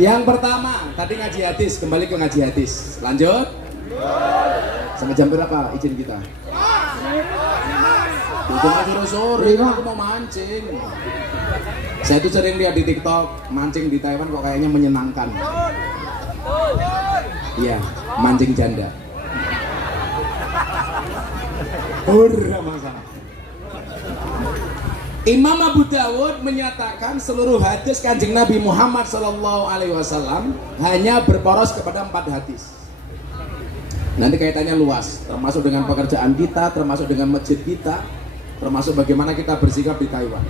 Yang pertama, tadi ngaji hadis, kembali ke ngaji hadis. Lanjut. Sampai jam berapa izin kita? Udah sore, aku mau mancing. Saya tuh sering lihat di TikTok, mancing di Taiwan kok kayaknya menyenangkan. Iya, mancing janda. Masalah. Imam Abu Dawud menyatakan seluruh hadis Kanjeng Nabi Muhammad SAW hanya berporos kepada 4 hadis. Nanti kaitannya luas, termasuk dengan pekerjaan kita, termasuk dengan masjid kita, termasuk bagaimana kita bersikap di Taiwan.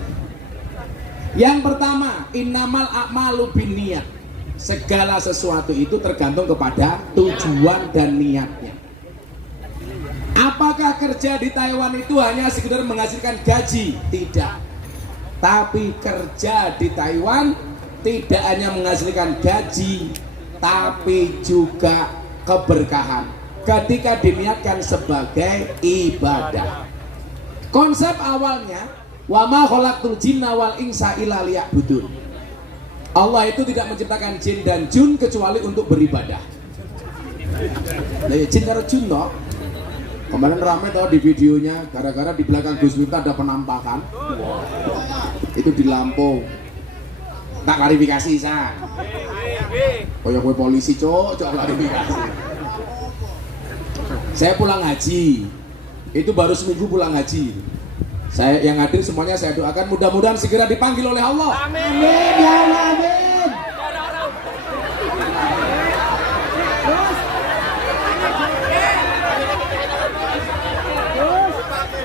Yang pertama, innamal a'malu binniyat. Segala sesuatu itu tergantung kepada tujuan dan niatnya. Apakah kerja di Taiwan itu hanya sekedar menghasilkan gaji? Tidak. Tapi kerja di Taiwan tidak hanya menghasilkan gaji, tapi juga keberkahan ketika diniatkan sebagai ibadah. Konsep awalnya, wa ma khalaqtul jinna wal insa illa liya'budun. Allah itu tidak menciptakan jin dan jun kecuali untuk beribadah. Nah, jin karo jun toh. Kemarin ramai tau di videonya, gara-gara di belakang Gus Miftah ada penampakan. Itu di Lampung. Tak klarifikasi saya. Oh ya gue polisi cok klarifikasi. Saya pulang haji. Itu baru seminggu pulang haji. Saya yang hadir semuanya saya doakan mudah-mudahan segera dipanggil oleh Allah. Amin. Ya Allah, amin.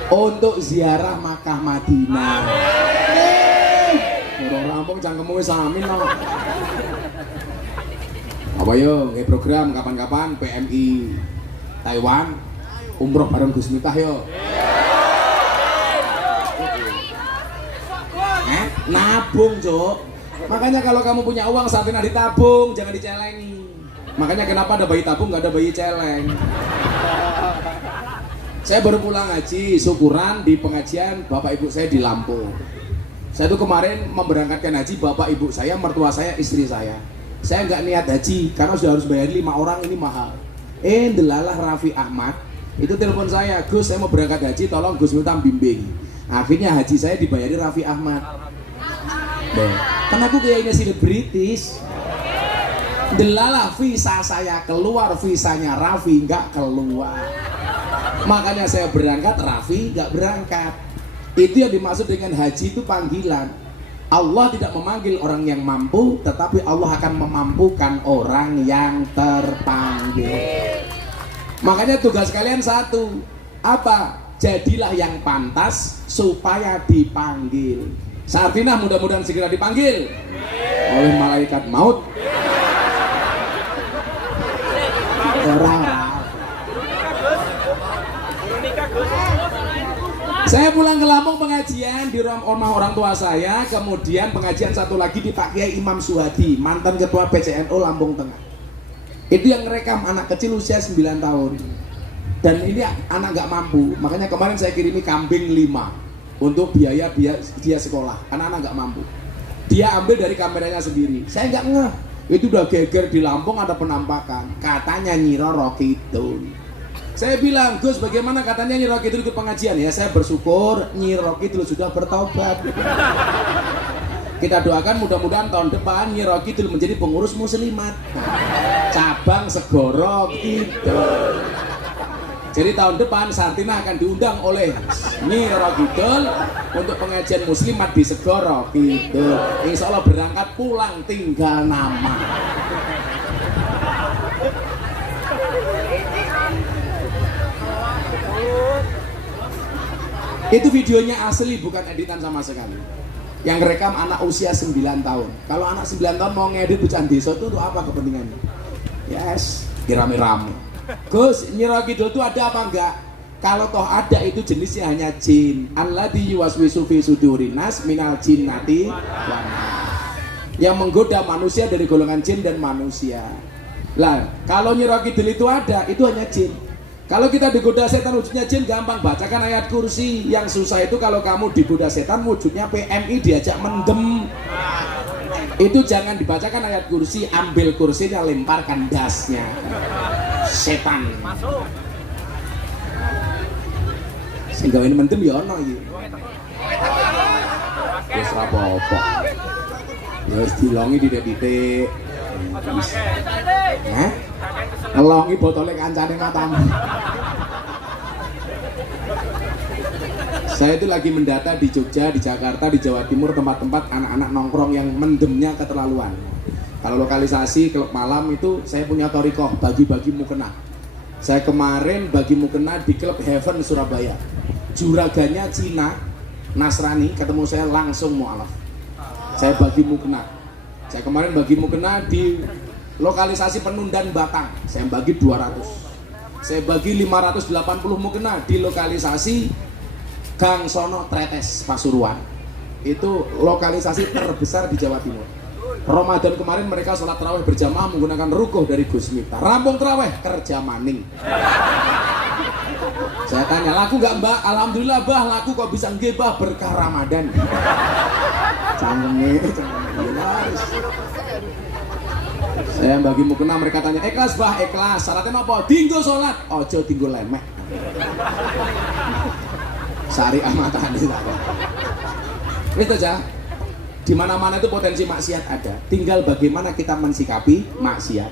Untuk ziarah Makkah Madinah. Orang Lampung cangkemmu wis amin no. Apa yo nggih program kapan-kapan PMI Taiwan umroh bareng Gus Miftah yo. Nabung, Cok. Makanya kalau kamu punya uang saat ini ditabung, jangan dicelengi. Makanya kenapa ada bayi tabung nggak ada bayi celeng. Saya baru pulang haji, syukuran di pengajian bapak ibu saya di Lampung. Saya tuh kemarin memberangkatkan haji bapak ibu saya, mertua saya, istri saya. Saya nggak niat haji karena sudah harus bayar 5 orang, ini mahal. Delalah Raffi Ahmad itu telepon saya, Gus saya mau berangkat haji, tolong Gus Miftah bimbing. Akhirnya haji saya dibayari Raffi Ahmad. Kan aku kayaknya selebritis. Delalah visa saya keluar, visanya Raffi nggak keluar. Makanya saya berangkat, Raffi nggak berangkat. Itu yang dimaksud dengan haji itu panggilan. Allah tidak memanggil orang yang mampu, tetapi Allah akan memampukan orang yang terpanggil. Makanya tugas kalian satu, apa? Jadilah yang pantas supaya dipanggil. Sartinah mudah-mudahan segera dipanggil oleh malaikat maut. Saya pulang ke Lampung pengajian di rumah orang tua saya, kemudian pengajian satu lagi di Pak Kiai Imam Suhadi, mantan ketua PCNU Lampung Tengah. Itu yang ngerekam anak kecil usia 9 tahun. Dan ini anak nggak mampu, makanya kemarin saya kirimi kambing 5 untuk biaya dia sekolah, karena anak nggak mampu. Dia ambil dari kameranya sendiri. Saya nggak ngeh, itu udah geger di Lampung ada penampakan. Katanya Nyi Roro Kidul. Saya bilang, Gus bagaimana katanya Nyi Roro Kidul ikut pengajian? Ya saya bersyukur Nyi Roro Kidul sudah bertaubat. Kita doakan mudah-mudahan tahun depan Nyi Roro Kidul menjadi pengurus muslimat. Cabang Segoro Kidul. Jadi tahun depan Sartina akan diundang oleh Nyi Roro Kidul untuk pengajian muslimat di Segoro Kidul. Insya Allah berangkat pulang tinggal nama. Itu videonya asli, bukan editan sama sekali. Yang rekam anak usia 9 tahun. Kalau anak 9 tahun mau ngedit bocah desa itu untuk apa kepentingannya? Yes, dirame-rame. Gus, Nyi Roro Kidul itu ada apa enggak? Kalau toh ada itu jenisnya hanya jin. Alladzi yuwaswisu fi sudurin nas minal jinnati wan nas. Yang menggoda manusia dari golongan jin dan manusia. Lah, kalau Nyi Roro Kidul itu ada, itu hanya jin. Kalau kita digoda setan wujudnya jin gampang, bacakan ayat kursi. Yang susah itu kalau kamu digoda setan wujudnya PMI diajak mendem. Itu jangan dibacakan ayat kursi, ambil kursinya, lemparkan dasnya. Setan. Sehingga ini mendem ya ono iki. Wis ora apa-apa. Ya wis dilongi titik-titik. Hah? Ngelongi botolnya kancane matamu. Saya itu lagi mendata di Jogja, di Jakarta, di Jawa Timur, tempat-tempat anak-anak nongkrong yang mendemnya keterlaluan. Kalau lokalisasi klub malam itu saya punya torikoh, bagi-bagi mukena. Saya kemarin bagi mukena di klub Heaven Surabaya. Juraganya Cina, Nasrani, ketemu saya langsung mualaf. Saya bagi mukena. Saya kemarin bagi mukena di lokalisasi Penundan Batang. Saya bagi 200. Saya bagi 580 mukena di lokalisasi Gang Sono Tretes Pasuruan. Itu lokalisasi terbesar di Jawa Timur. Ramadan kemarin mereka sholat tarawih berjamaah menggunakan rukuh dari Gus Miftah. Rampung tarawih kerja maning. Saya tanya, laku nggak mbak? Alhamdulillah bah, laku kok bisa nggih bah, berkah Ramadan. Cangkeme. Saya bagi mukena, mereka tanya, ikhlas bah, ikhlas. Syaratnya apa? Dinggo sholat, ojo dinggo lemek. Sari amatan itu. Itu aja. Di mana-mana itu potensi maksiat ada. Tinggal bagaimana kita mensikapi maksiat.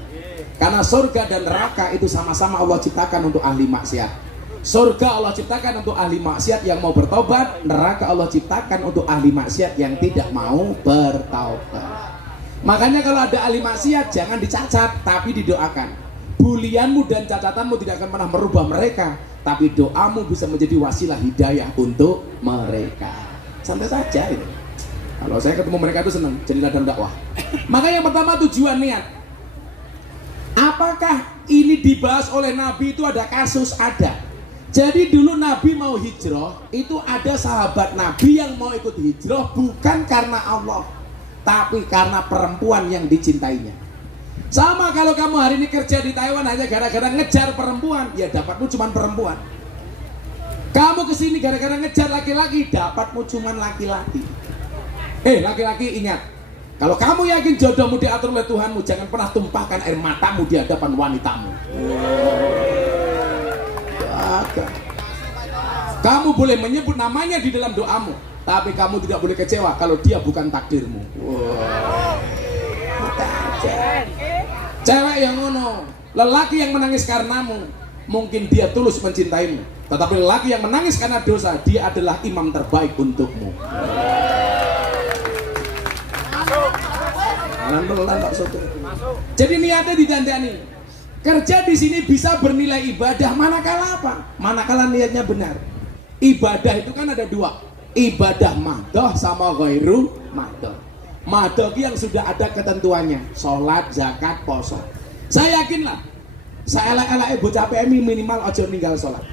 Karena surga dan neraka itu sama-sama Allah ciptakan untuk ahli maksiat. Surga Allah ciptakan untuk ahli maksiat yang mau bertobat, neraka Allah ciptakan untuk ahli maksiat yang tidak mau bertaubat. Makanya kalau ada ahli maksiat jangan dicacat, tapi didoakan. Bulianmu dan cacatanmu tidak akan pernah merubah mereka, tapi doamu bisa menjadi wasilah hidayah untuk mereka. Santai saja itu. Kalau saya ketemu mereka itu senang, jadi ladang dakwah. Maka yang pertama tujuan niat. Apakah ini dibahas oleh Nabi itu ada kasus? Ada. Jadi dulu Nabi mau hijrah, itu ada sahabat Nabi yang mau ikut hijrah bukan karena Allah, tapi karena perempuan yang dicintainya. Sama kalau kamu hari ini kerja di Taiwan hanya gara-gara ngejar perempuan, ya dapatmu cuma perempuan. Kamu kesini gara-gara ngejar laki-laki, dapatmu cuma laki-laki. Laki-laki ingat, kalau kamu yakin jodohmu diatur oleh Tuhanmu, jangan pernah tumpahkan air matamu di hadapan wanitamu. Kamu boleh menyebut namanya di dalam doamu, tapi kamu tidak boleh kecewa kalau dia bukan takdirmu. Cewek yang ngono, lelaki yang menangis karenamu, mungkin dia tulus mencintaimu. Tetapi lelaki yang menangis karena dosa, dia adalah imam terbaik untukmu. Jadi niatnya didandani. Kerja di sini bisa bernilai ibadah manakala apa? Manakala niatnya benar. Ibadah itu kan ada dua, ibadah mahdoh sama ghairu mahdoh. Mahdoh yang sudah ada ketentuannya, sholat, zakat, poso. Saya yakinlah, saya elek-elek bocah PMI minimal ojo ninggal sholat.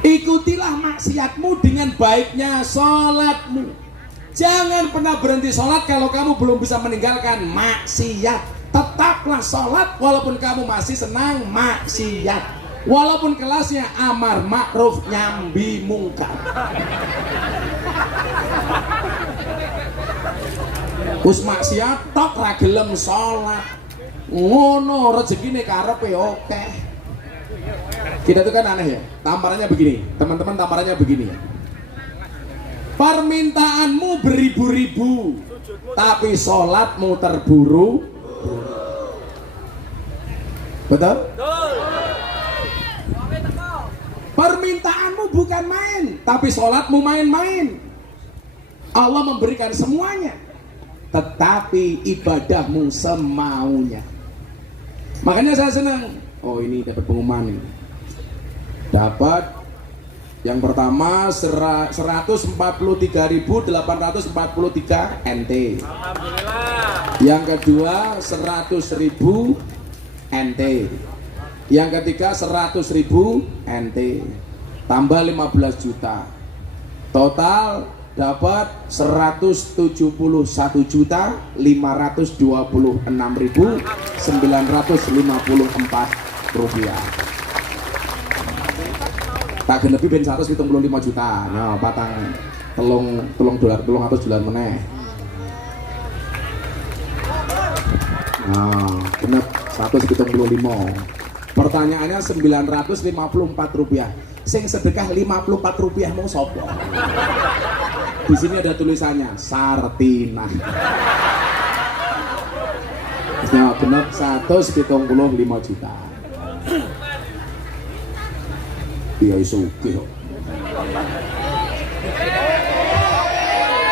Ikutilah maksiatmu dengan baiknya sholatmu. Jangan pernah berhenti sholat kalau kamu belum bisa meninggalkan maksiat. Tetaplah sholat walaupun kamu masih senang maksiat. Walaupun kelasnya amar ma'ruf nyambi mungkar. Us maksiat tok ra gelem sholat. Ngono rezekine karepe oke. Kita tuh kan aneh ya. Tamparannya begini, teman-teman, tamparannya begini. Permintaanmu beribu-ribu, tapi sholatmu terburu. Betul? Permintaanmu bukan main, tapi sholatmu main-main. Allah memberikan semuanya, tetapi ibadahmu semaunya. Makanya saya senang. Oh, ini dapat pengumuman ini. Dapat yang pertama 143.843 NT. Alhamdulillah. Yang kedua 100.000 NT. Yang ketiga 100.000 NT. Tambah 15 juta. Total dapat 171.526.954 rupiah. Tak lebih ben 175 juta. Nah, patang telung $300 meneh. Benar 175. Pertanyaannya 954 rupiah. Sing sedekah 54 rupiah mau sopo? Di sini ada tulisannya Sartina. Ya benar 175 juta. Iya isuke kok.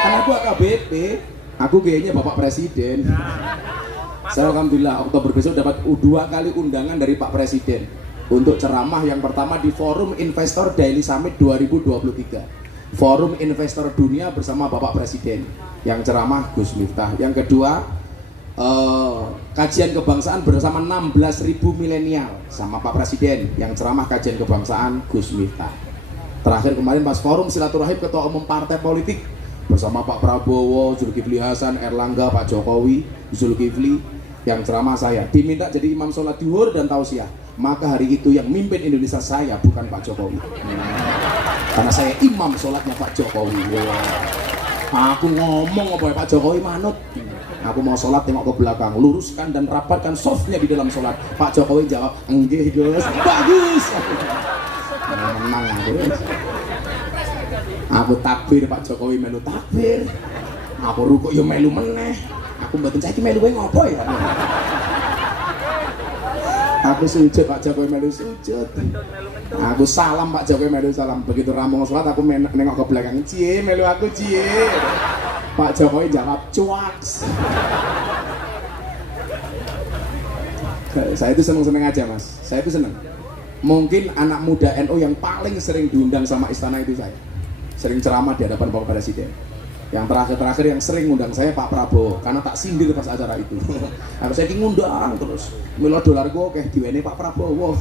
Kan aku AKBP, aku kayaknya Bapak Presiden. Saya alhamdulillah Oktober besok dapat 2 kali undangan dari Pak Presiden untuk ceramah yang pertama di Forum Investor Daily Summit 2023. Forum Investor Dunia bersama Bapak Presiden. Yang ceramah Gus Miftah. Yang kedua kajian kebangsaan bersama 16.000 milenial sama Pak Presiden. Yang ceramah kajian kebangsaan Gus Miftah. Terakhir kemarin pas forum silaturahim ketua umum partai politik bersama Pak Prabowo, Zulkifli Hasan, Erlangga, Pak Jokowi, Zulkifli. Yang ceramah saya diminta jadi imam sholat duhur dan tausiah. Maka hari itu yang mimpin Indonesia saya, bukan Pak Jokowi. Karena saya imam sholatnya Pak Jokowi. Aku ngomong apa ya, Pak Jokowi manut. Aku mau sholat tengok ke belakang, luruskan dan rapatkan softnya di dalam sholat. Pak Jokowi jawab, enggih Gus, bagus. Menang aku. Aku takbir, Pak Jokowi melu takbir. Aku rukuk yo melu meneh. Aku mboten saiki melu kowe ngopo ya. Aku sujud, Pak Jokowi melu sujud. Aku salam, Pak Jokowi melu salam. Begitu rampung sholat aku nengok ke belakang, cie melu aku cie. Pak Jokowi jawab cuaks. Saya itu seneng aja mas. Saya itu seneng. Mungkin anak muda NU yang paling sering diundang sama istana itu saya. Sering ceramah di hadapan Bapak Presiden. Yang terakhir yang sering ngundang saya Pak Prabowo, karena tak sindir pas acara itu. Harus saya ngundang terus. Milo dolar gue kayak diwene Pak Prabowo.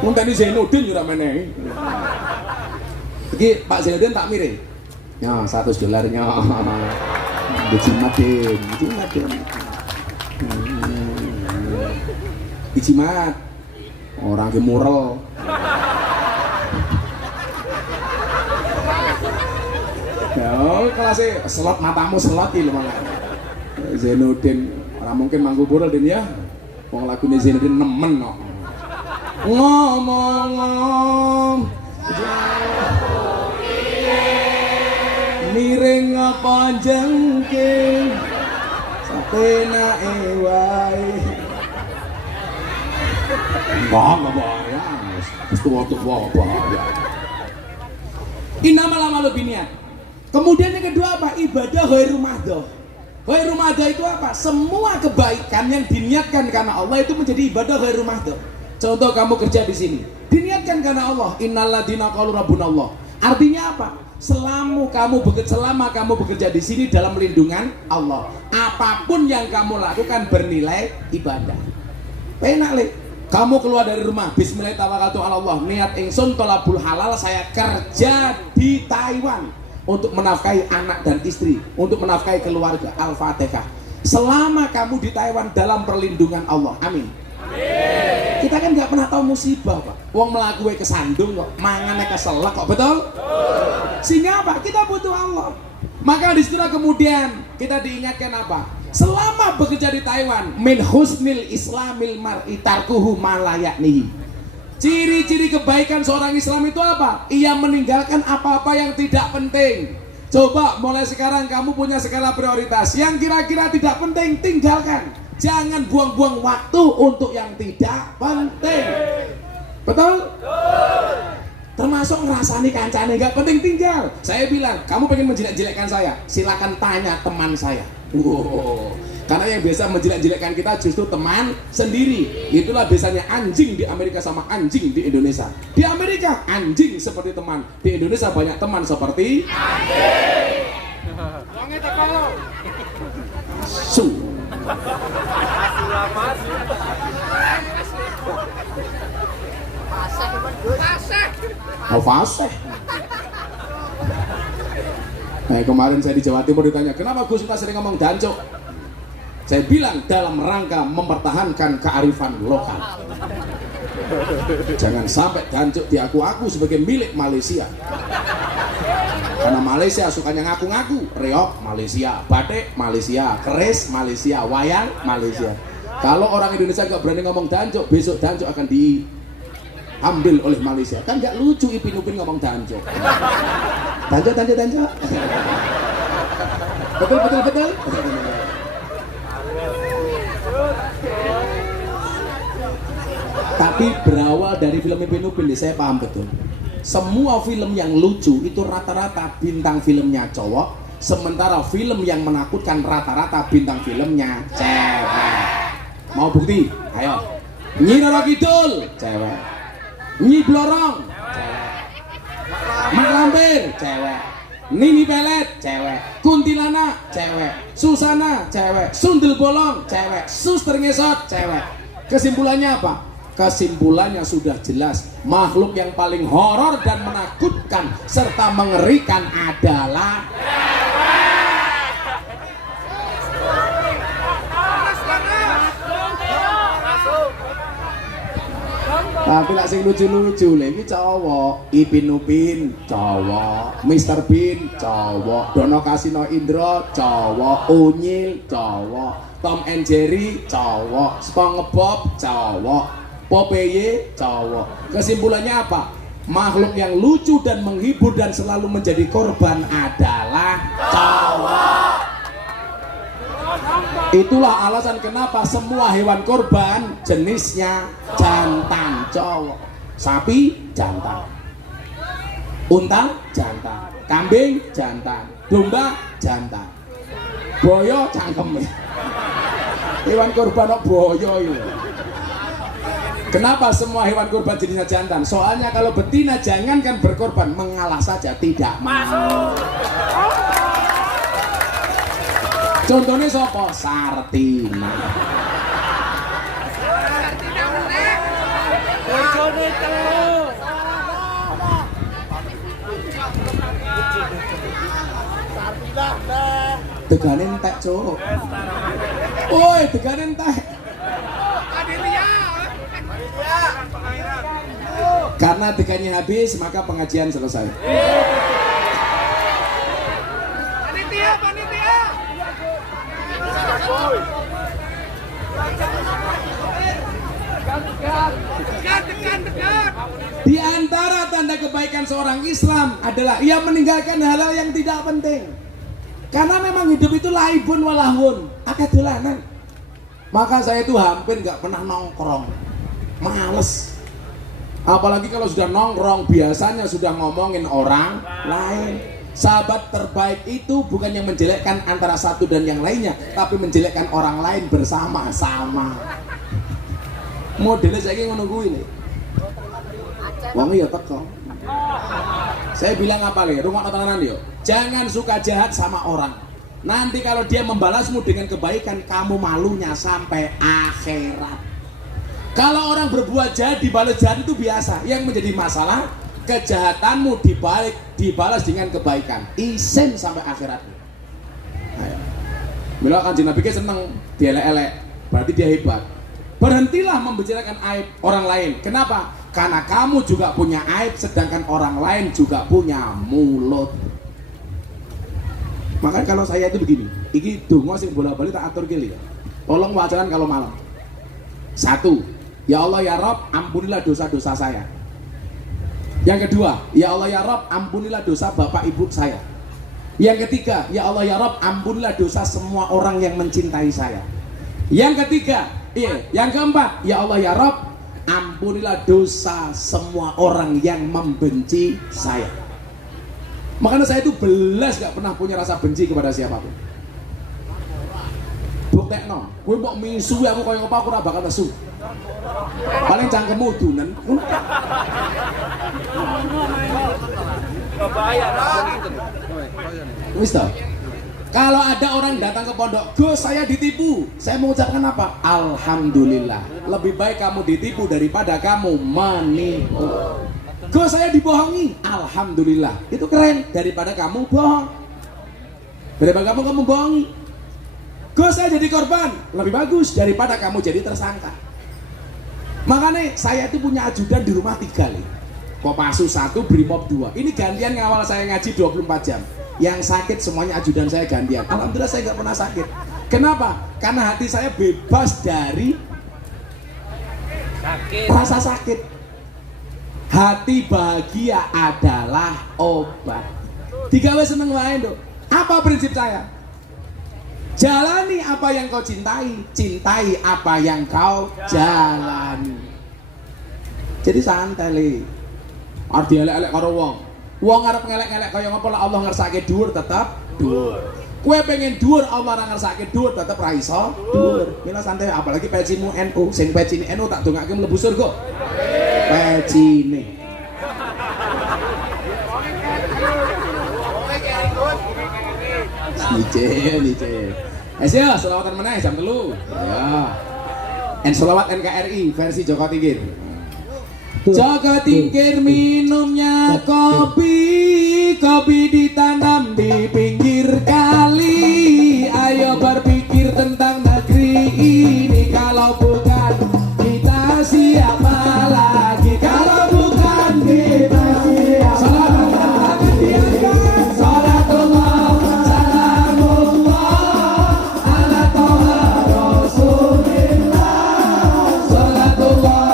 Mungkin di Zainuddin juga menehi. Jadi Pak Zainuddin tak mirip. Ya, $100 Dijimatin. Dijimat. Orang ke mural. Ya, kelasnya slot matamu slot ini malah. Zainuddin, orang mungkin manggu mural din ya. Wong lagunya Zainuddin nemen kok. Ngomong miring apa jengking sapenake wae. Wah, ya. Wis tuwa ya. Innamal a'malu binniyat. Kemudian yang kedua apa? Ibadah ghairu mahdoh. Ghairu mahdoh itu apa? Semua kebaikan yang diniatkan karena Allah itu menjadi ibadah ghairu mahdoh. Contoh kamu kerja di sini, diniatkan karena Allah. Innalladzina qalu rabbunallah. Artinya apa? Selama kamu bekerja di sini dalam lindungan Allah, apapun yang kamu lakukan bernilai ibadah. Enak le. Kamu keluar dari rumah, bismillahirrahmanirrahim, niat ingsun tolabul halal, saya kerja di Taiwan untuk menafkahi anak dan istri, untuk menafkahi keluarga. Al-Fatihah. Selama kamu di Taiwan dalam perlindungan Allah, amin. Kita kan nggak pernah tahu musibah pak. Wong melakukan kesandung kok, mangannya keselak kok, betul? Sehingga apa? Kita butuh Allah. Maka disitulah kemudian kita diingatkan apa? Selama bekerja di Taiwan, min husnil islamil mar'i tarkuhu ma la yaknihi. Ciri-ciri kebaikan seorang Islam itu apa? Ia meninggalkan apa-apa yang tidak penting. Coba mulai sekarang kamu punya skala prioritas. Yang kira-kira tidak penting, tinggalkan. Jangan buang-buang waktu untuk yang tidak penting. Betul? Termasuk ngerasani kancane gak penting, tinggal. Saya bilang, kamu pengen menjelek-jelekkan saya, silakan tanya teman saya. Wow. Karena yang biasa menjelek-jelekkan kita justru teman sendiri. Itulah biasanya anjing di Amerika sama anjing di Indonesia. Di Amerika anjing seperti teman, di Indonesia banyak teman seperti anjing. Fasih. Nah, kemarin saya di Jawa Timur ditanya, kenapa Gus kita sering ngomong dancuk? Saya bilang dalam rangka mempertahankan kearifan lokal. Jangan sampai dancuk diaku-aku sebagai milik Malaysia. Karena Malaysia sukanya ngaku-ngaku, reok Malaysia, batik Malaysia, keris Malaysia, wayang Malaysia. Kalau orang Indonesia nggak berani ngomong dancuk, besok dancuk akan diambil oleh Malaysia. Kan nggak lucu Ipin Upin ngomong dancuk. Dancuk. Betul. Tapi berawal dari film Ipin Upin, saya paham betul. Semua film yang lucu itu rata-rata bintang filmnya cowok, sementara film yang menakutkan rata-rata bintang filmnya cewek. Mau bukti? Ayo. Nyi Roro Kidul, cewek. Nyi Blorong, cewek. Mak Lampir, cewek. Nini Pelet, cewek. Kuntilanak, cewek. Susana, cewek. Sundel Bolong, cewek. Suster Ngesot, cewek. Kesimpulannya apa? Kesimpulannya sudah jelas, makhluk yang paling horor dan menakutkan serta mengerikan adalah tapi lah sing lucu-lucu lagi cowok. Ipin Upin cowok, Mr. Bean cowok, Dono Kasino Indro cowok, Unyil cowok, Tom and Jerry cowok, SpongeBob cowok, Popeye cowok. Kesimpulannya apa? Makhluk yang lucu dan menghibur dan selalu menjadi korban adalah cowok. Itulah alasan kenapa semua hewan korban jenisnya jantan cowok. Sapi jantan, unta jantan, kambing jantan, domba jantan, boyo cangkeme. Hewan korban kok boyo itu. Kenapa semua hewan korban jenisnya jantan? Soalnya kalau betina jangankan berkorban, mengalah saja tidak mau. Contohnya sopo? Sartina. Tegane entek, Cuk. Woi, tegane entek. Karena tegannya habis, maka pengajian selesai. Panitia. Di antara tanda kebaikan seorang Islam adalah ia meninggalkan hal-hal yang tidak penting. Karena memang hidup itu laibun walahun, akeh dolanan. Maka saya itu hampir nggak pernah nongkrong, males. Apalagi kalau sudah nongkrong, biasanya sudah ngomongin orang lain. Sahabat terbaik itu bukan yang menjelekkan antara satu dan yang lainnya, tapi menjelekkan orang lain bersama-sama. Modelnya saya ngono kuwi nih. Wong ya teko. Saya bilang apa nih? Rungokno tenanan yo. Jangan suka jahat sama orang. Nanti kalau dia membalasmu dengan kebaikan, kamu malunya sampai akhirat. Kalau orang berbuat jahat dibalas jahat itu biasa. Yang menjadi masalah kejahatanmu dibalas dengan kebaikan. Isen sampai akhirat. Bila Kanjeng Nabi seneng dielek-elek, berarti dia hebat. Berhentilah membicarakan aib orang lain. Kenapa? Karena kamu juga punya aib, sedangkan orang lain juga punya mulut. Makanya kalau saya itu begini, iki donga sing bola-bali tak atur gini ya. Tolong wacaran kalau malam. 1. Ya Allah ya Rabb, ampunilah dosa-dosa saya. Yang kedua, ya Allah ya Rabb, ampunilah dosa bapak ibu saya. Yang ketiga, ya Allah ya Rabb, ampunilah dosa semua orang yang mencintai saya. Yang ketiga, yang keempat, ya Allah ya Rabb, ampunilah dosa semua orang yang membenci saya. Makanya saya itu belas gak pernah punya rasa benci kepada siapapun. Buktekno, gue mau misu aku kaya apa aku ora bakal nesu. Paling cangkemmu dunen. Wis toh. Kalau ada orang datang ke pondok, Gus saya ditipu, saya mengucapkan apa? Alhamdulillah. Lebih baik kamu ditipu daripada kamu menipu. Gus saya dibohongi, alhamdulillah. Itu keren daripada kamu bohong. Daripada kamu bohongi. Gus saya jadi korban, lebih bagus daripada kamu jadi tersangka. Makanya saya itu punya ajudan di rumah 3 nih. Kopassus 1, Brimob 2. Ini gantian ngawal saya ngaji 24 jam. Yang sakit semuanya ajudan saya gantian. Alhamdulillah saya nggak pernah sakit. Kenapa? Karena hati saya bebas dari rasa sakit. Hati bahagia adalah obat. Digawe seneng wae, Nduk. Apa prinsip saya? Jalani apa yang kau cintai, cintai apa yang kau jalani. Jadi santai le. Arep elek-elek karo wong. Wong arep ngelek-ngelek kaya ngapa lah Allah ngersake dhuwur tetep dhuwur. Kowe pengen dhuwur Allah ora ngersake dhuwur tetep ra iso dhuwur. Mila santai apalagi pecimu NU. Sing pecine NU tak dongake mlebu surga. Pecine. Nice. Ya, selawatan meneh jam 3. Ya. Selawat NKRI versi Joko Tingkir. Joko Tingkir minumnya kopi, kopi ditanam di pinggir kali. Ayo berpikir tentang negeri ini, kalau bukan kita siapa lagi? Kalau bukan kita siapa? Salam diangkat. Salatullah, salamullah ala toha rasulillah. Salatullah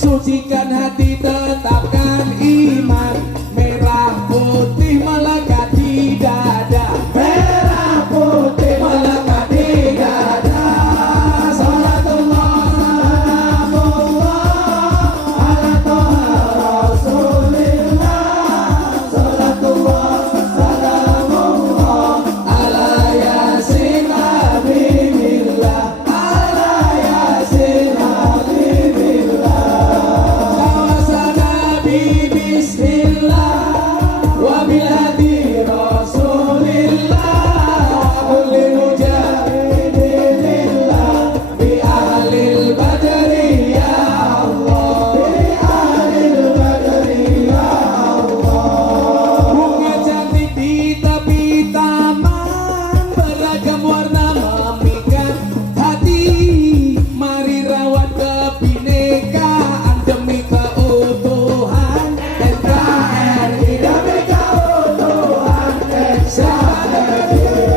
sucikan hati, tetapkan iman. Merah putih melekat di dada. Merah putih melekat di dada. Salatullah, salamullah ala toha rasulillah. Salatullah, salamullah ala yasin habibillah. Ala yasin habibillah. Bismillah wa bil hadi rasulillah. Kulli mujahidillah bi ahlil badri ya Allah. Bi ahlil badri ya Allah. Bunga cantik di tepi taman, beragam warna memikat hati. Mari rawat kebinekaan demi keutuhan NKRI, demi keutuhan NKRI.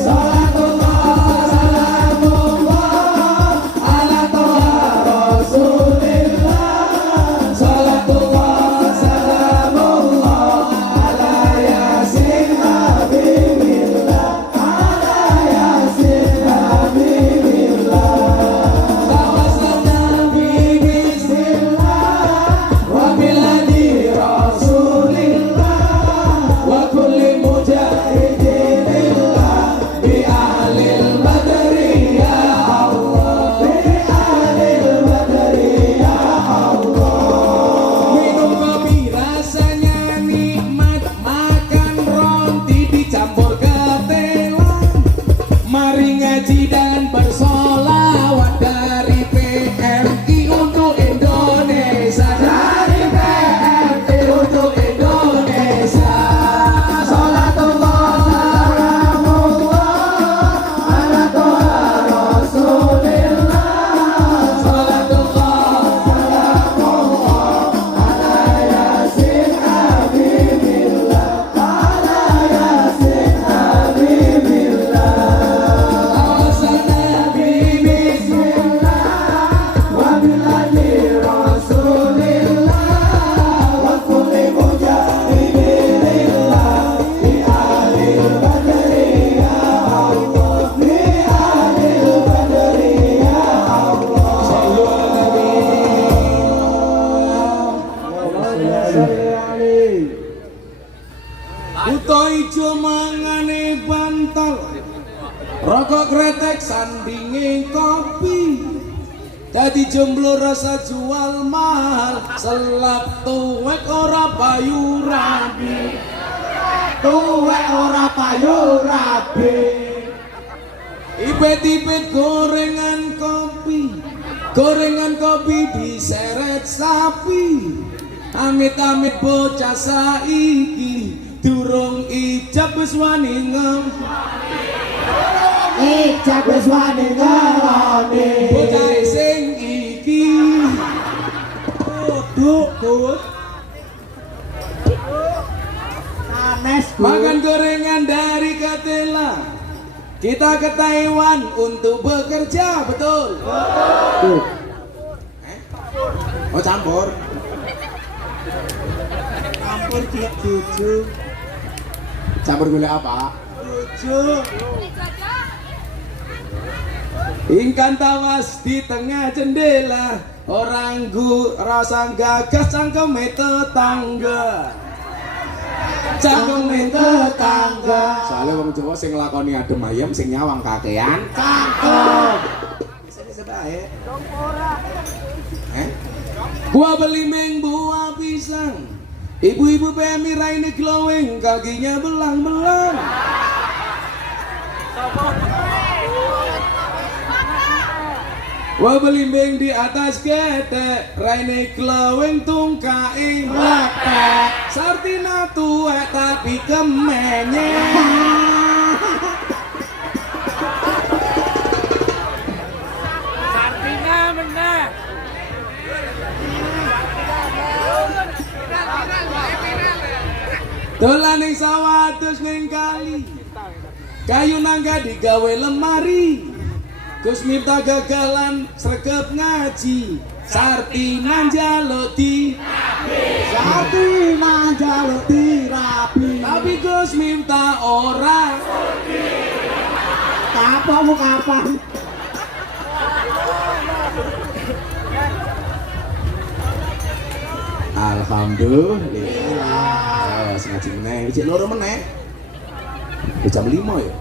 Salatullah, salamullah ala toha rasulillah. Salatullah, salamullah ala yasin habibillah. Ala yasin habibillah. Tawassalna bi bismillah wa bil hadi rasulillah. Wa kulli mujahidillah bi ahlil badri ya Allah. Bi ahlil badri ya Allah. Minum kopi rasanya nikmat, makan roti dicampur ketelan. Mari ngaji dan bersolawat dari PMI untuk Indonesia. Dari PMI untuk Indonesia. Salatullah, salamullah ala toha rasulillah. Salatullah, salamullah ala yasin habibillah. Ala yasin habibillah. Tawassalna bi bismillah wa bil hadi rasulillah. Wa kulli mujahidillah bi ahlil badri ya Allah. Bi ahlil badri ya Allah. Sallu ala nabi. Buta ijo mangane bantal. Rokok kretek sandinge kopi, dadi jomblo rasa jual mahal, selap tuwek ora payu rabi, Tuwek ora payu rabi. Ipet-ipet gorengan kopi diseret sapi. Amit-amit bocah saiki durung ijab wis wani Ijab wis wani ngeloni. bocah sing iki Gus Sanes makan gorengan dari Katela. Kita ke Taiwan untuk bekerja, betul? Oh campur. Campur dia tujuh. Campur gula apa? Tujuh. Ingkan tawas di tengah jendela, orang rasa gagas cangkeme tetangga. Cangkeme tetangga. Soalnya wong Jawa sing nglakoni adem ayem sing nyawang kakean. Cakep. Bisa bae. Gua beli meng buah pisang. Ibu-ibu PMI raine glowing, kakinya belang-belang. Gua beli meng di atas ketek, raine glowing tungkai mlepek. Sartina tuwek tapi kemenye. Sartina meneh. Dolan ning sawah terus ning kali. Kayu nangka digawe lemari. Gus Miftah gagalan sregep ngaji. Sartina njaluk di Sartina njaluk dirabi. tapi Gus Miftah ora. Kapan kapan? Alhamdulillah. Wis ngaji meneh, cek loro meneh. Wis jam 5 ya.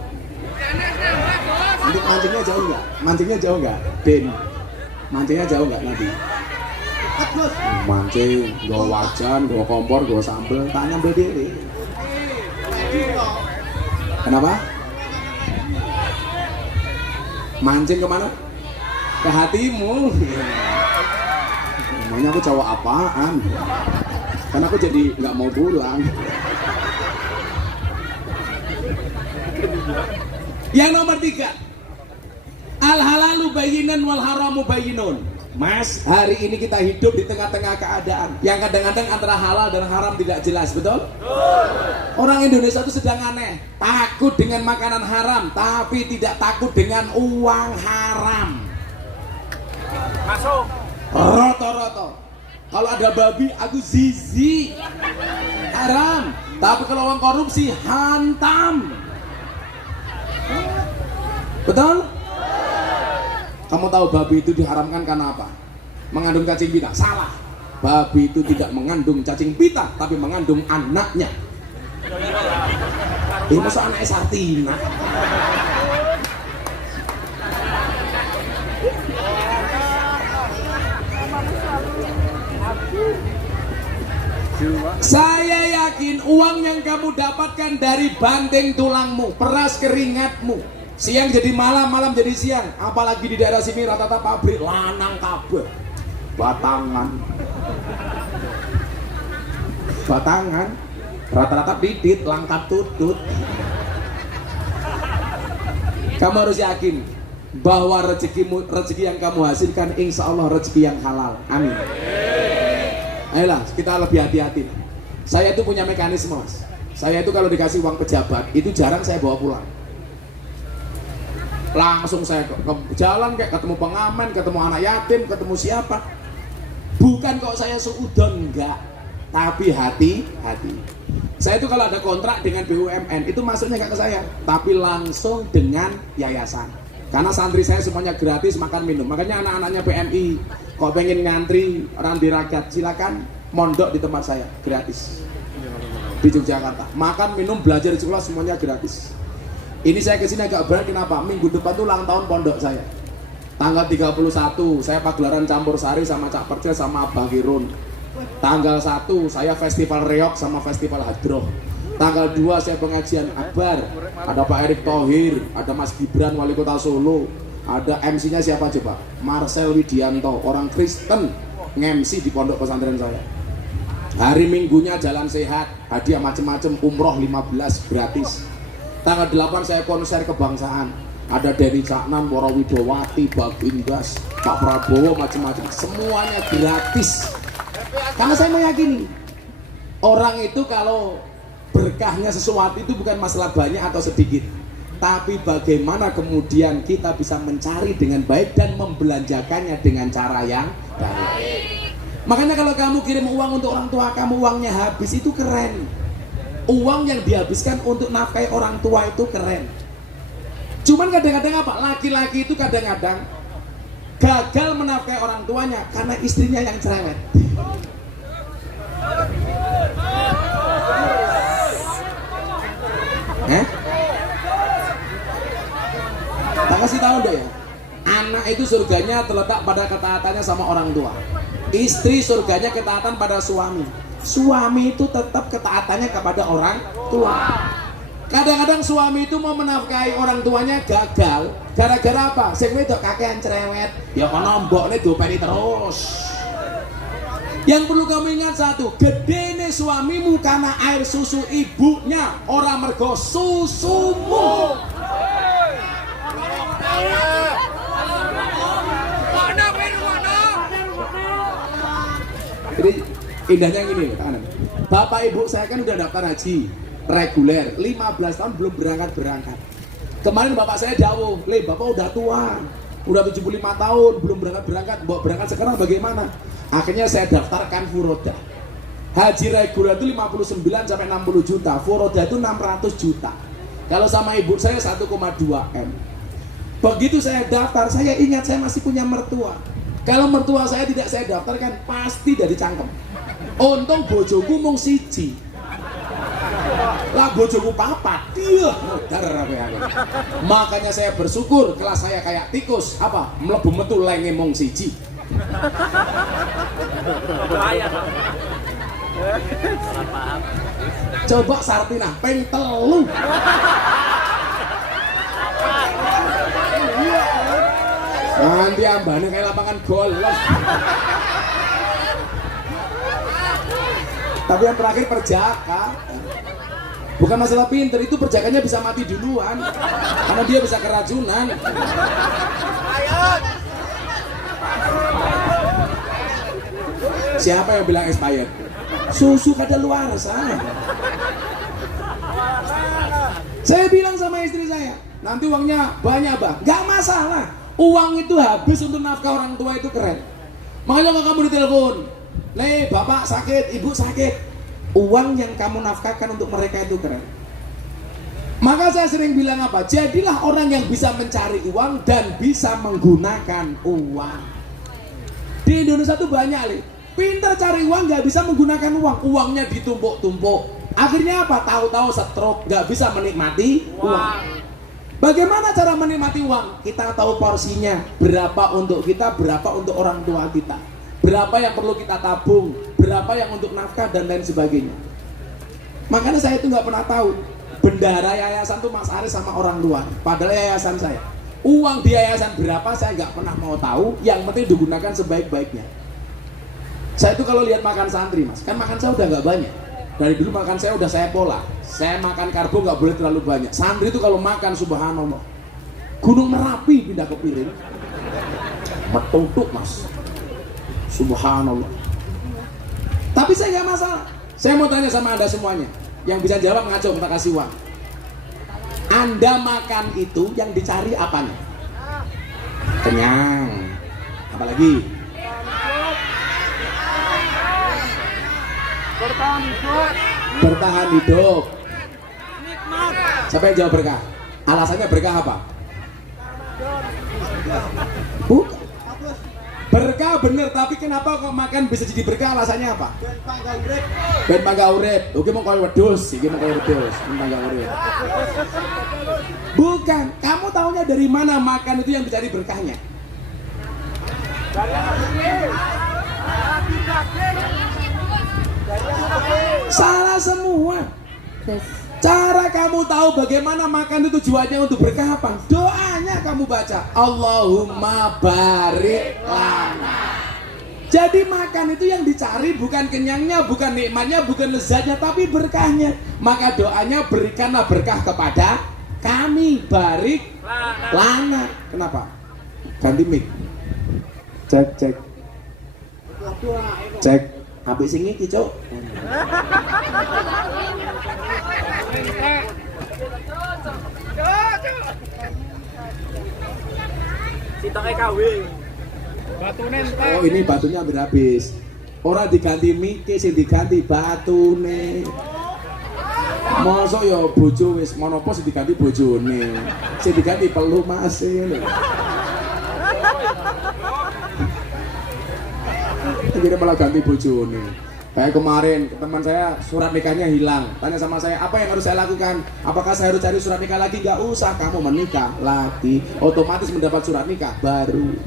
Nanti mancingnya jauh enggak? Mancingnya jauh enggak? Den. Mancingnya jauh enggak nanti? Gus. Mancing, nggawa wajan, nggawa kompor, nggawa sambel, tanya berdiri. Kenapa? Mancing kemana? Ke hatimu. Namanya aku cowok apaan? Karena aku jadi nggak mau pulang. Yang nomor 3, al halalu bayinan wal haramu bayinun. Mas, hari ini kita hidup di tengah-tengah keadaan yang kadang-kadang antara halal dan haram tidak jelas, betul? Orang Indonesia itu sedang aneh, takut dengan makanan haram, tapi tidak takut dengan uang haram. Masuk. Roto-roto. Kalau ada babi, aku zizi. Haram. Tapi kalau uang korupsi, hantam. Betul? Kamu tahu babi itu diharamkan karena apa? Mengandung cacing pita. Salah. Babi itu tidak mengandung cacing pita, tapi mengandung anaknya. Ini masa anaknya Sartina. Saya yakin uang yang kamu dapatkan dari banting tulangmu, peras keringatmu, siang jadi malam, malam jadi siang. Apalagi di daerah sini rata-rata pabrik lanang kabeh, batangan, rata-rata didit, langkap tutut. Kamu harus yakin bahwa rezeki yang kamu hasilkan insya Allah rezeki yang halal. Amin. Ayolah, kita lebih hati-hati. Saya itu punya mekanisme, Mas. Saya itu kalau dikasih uang pejabat, itu jarang saya bawa pulang. Langsung saya ke jalan kayak ketemu pengamen, ketemu anak yatim, ketemu siapa. Bukan kok saya seudon, enggak. Tapi hati-hati. Saya itu kalau ada kontrak dengan BUMN, itu masuknya enggak ke saya, tapi langsung dengan yayasan. Karena santri saya semuanya gratis makan minum. Makanya anak-anaknya PMI kok pengen ngantri Randi Ragat, silakan mondok di tempat saya gratis di Yogyakarta. Makan minum belajar di sekolah semuanya gratis. Ini saya kesini agak berat, kenapa? Minggu depan tuh ulang tahun pondok saya. Tanggal 31 saya pagelaran campur sari sama Cak Percil sama Abah Kirun. Tanggal 1 saya festival reok sama festival hadroh. Tanggal 2 saya pengajian akbar. Ada Pak Erick Thohir, ada Mas Gibran wali kota Solo. Ada MC-nya siapa coba? Marcel Widianto, orang Kristen, nge-MC di pondok pesantren saya. Hari Minggunya jalan sehat, hadiah macem-macem, umroh 15 gratis. Tanggal 8 saya konser kebangsaan. Ada Denny Caknan, Wara Widowati, Bagindas, Pak Prabowo, macam-macam. Semuanya gratis. Karena saya meyakini orang itu kalau berkahnya sesuatu itu bukan masalah banyak atau sedikit, tapi bagaimana kemudian kita bisa mencari dengan baik dan membelanjakannya dengan cara yang baik. Makanya kalau kamu kirim uang untuk orang tua kamu, uangnya habis, itu keren. Uang yang dihabiskan untuk nafkahi orang tua itu keren. Cuman kadang-kadang apa? Laki-laki itu kadang-kadang gagal menafkahi orang tuanya karena istrinya yang cerewet. Tak kasih tahu deh ya. Anak itu surganya terletak pada ketaatannya sama orang tua. Istri surganya ketaatan pada suami. Suami itu tetap ketaatannya kepada orang tua. Kadang-kadang suami itu mau menafkahi orang tuanya gagal gara-gara apa? Sing wedok kakean cerewet, ya kono mbokne dopeni terus. Yang perlu kamu ingat satu, gedene suamimu karena air susu ibunya, orang mergo susumu. Jadi indahnya gini, Bapak Ibu saya kan udah daftar haji reguler, 15 tahun belum berangkat. Kemarin bapak saya jauh, bapak udah tua, udah 75 tahun belum berangkat, bawa berangkat sekarang bagaimana? Akhirnya saya daftarkan furoda. Haji reguler itu 59 sampai 60 juta, furoda itu 600 juta. Kalau sama ibu saya 1,2 M. Begitu saya daftar, saya ingat saya masih punya mertua. Kalau mertua saya tidak saya daftarkan, pasti dari cangkem. Untung bojoku mung siji. Lah bojoku papat, iya, makanya saya bersyukur kelas saya kayak tikus, apa? Mlebu metu lenge mung siji. Coba Sartina ping 3. Nanti ambane kayak lapangan golf. Tapi yang terakhir perjaka. Bukan masalah pinter, itu perjakanya bisa mati duluan karena dia bisa keracunan. Siapa yang bilang expired? Susu kadaluarsa. Saya bilang sama istri saya, nanti uangnya banyak bah, gak masalah. Uang itu habis untuk nafkah orang tua itu keren. Makanya kalau kamu ditelepon, bapak sakit, ibu sakit, uang yang kamu nafkahkan untuk mereka itu keren. Maka saya sering bilang apa? Jadilah orang yang bisa mencari uang dan bisa menggunakan uang. Di Indonesia tuh banyak pintar cari uang nggak bisa menggunakan uang. Uangnya ditumpuk-tumpuk. Akhirnya apa? Tahu-tahu stroke, nggak bisa menikmati uang. Bagaimana cara menikmati uang? Kita tahu porsinya, berapa untuk kita, berapa untuk orang tua kita, berapa yang perlu kita tabung, berapa yang untuk nafkah dan lain sebagainya. Makanya saya itu nggak pernah tahu bendahara yayasan tuh Mas Aris sama orang tua. Padahal yayasan saya, uang di yayasan berapa saya nggak pernah mau tahu. Yang penting digunakan sebaik-baiknya. Saya itu kalau lihat makan santri mas, kan makan saya udah nggak banyak. Dari dulu makan saya udah saya pola. Saya makan karbo nggak boleh terlalu banyak. Santri itu kalau makan subhanallah, Gunung Merapi pindah ke piring, metutuk mas. Subhanallah. Tapi saya nggak masalah. Saya mau tanya sama anda semuanya, yang bisa jawab ngaco, kita kasih uang. Anda makan itu yang dicari apanya? Kenyang. Apalagi? Bertahan hidup. Bertahan hidup. Siapa yang jawab berkah? Alasannya berkah apa? Bukan. Berkah berkah bener, tapi kenapa kok makan bisa jadi berkah? Alasannya apa? Ben pangga urip. Ben mangga urip. Oke mau koyo wedhus, iki mau koyo wedhus, ben mangga urip. Bukan, kamu taunya dari mana makan itu yang dicari berkahnya? Salah semua. Cara kamu tahu bagaimana makan itu tujuannya untuk berkah apa? Doanya kamu baca, Allahumma barik lana. Jadi makan itu yang dicari bukan kenyangnya, bukan nikmatnya, bukan lezatnya, tapi berkahnya. Maka doanya berikanlah berkah kepada kami, barik lana. Kenapa? Ganti mic. Cek. Cek. Habis sing iki, Cuk. Sitoke KW. Batune entek. Oh, ini batunya hampir habis. Ora diganti mike, sing diganti batune. Mosok ya bojo wis menapa sing diganti bojone. Sing diganti pelumase. Akhirnya malah ganti bojone. Kayak kemarin teman saya surat nikahnya hilang. Tanya sama saya, apa yang harus saya lakukan? Apakah saya harus cari surat nikah lagi? Gak usah, kamu menikah lagi, otomatis mendapat surat nikah baru.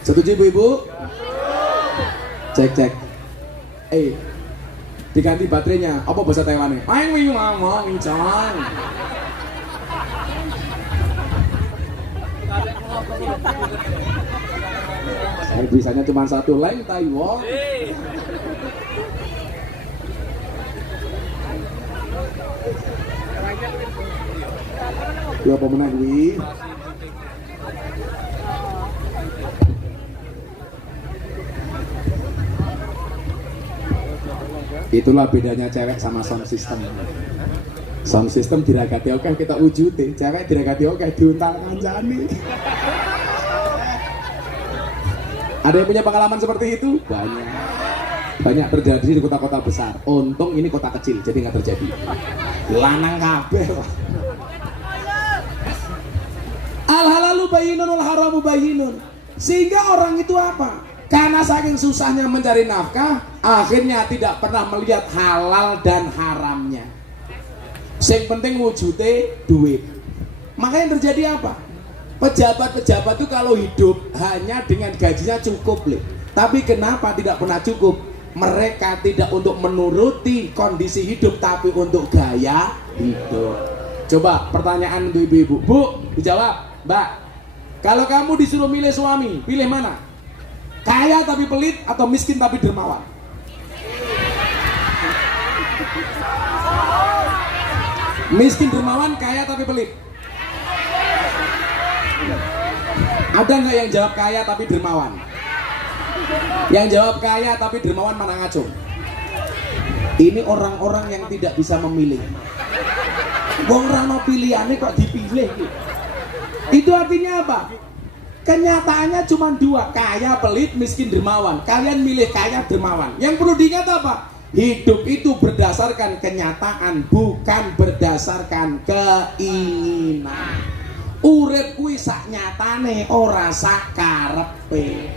Setuju ibu-ibu? Cek. Diganti baterainya. Apa bahasa Taiwannya? Main wing ngomong incang. Saya bisanya cuma satu, lain Taiwan. Ya apa menang wi? Itulah bedanya cewek sama sound system. Sound system diragati oke kita wujudin, cewek diragati oke diuntal kancane. Ada yang punya pengalaman seperti itu? Banyak terjadi di kota-kota besar. Untung ini kota kecil jadi nggak terjadi. Lanang kabeh. Al halalu bayyinun wal haramu bayyinun. Sehingga orang itu apa? Karena saking susahnya mencari nafkah, akhirnya tidak pernah melihat halal dan haramnya. Yang penting wujudnya duit. Maka yang terjadi apa? Pejabat-pejabat itu kalau hidup hanya dengan gajinya cukup, tapi kenapa tidak pernah cukup? Mereka tidak untuk menuruti kondisi hidup, tapi untuk gaya hidup. Coba pertanyaan untuk ibu-ibu, Bu, dijawab. Mbak, kalau kamu disuruh milih suami, pilih mana? Kaya tapi pelit atau miskin tapi dermawan? Miskin dermawan, kaya tapi pelit. Ada nggak yang jawab kaya tapi dermawan? Yang jawab kaya tapi dermawan mana ngaco? Ini orang-orang yang tidak bisa memilih. Wong rano pilihannya kok dipilih? Itu artinya apa? Kenyataannya cuma dua, kaya pelit, miskin dermawan. Kalian milih kaya dermawan. Yang perlu diingat apa? Hidup itu berdasarkan kenyataan, bukan berdasarkan keinginan. Urip kuwi sak nyatane, ora sak karepe.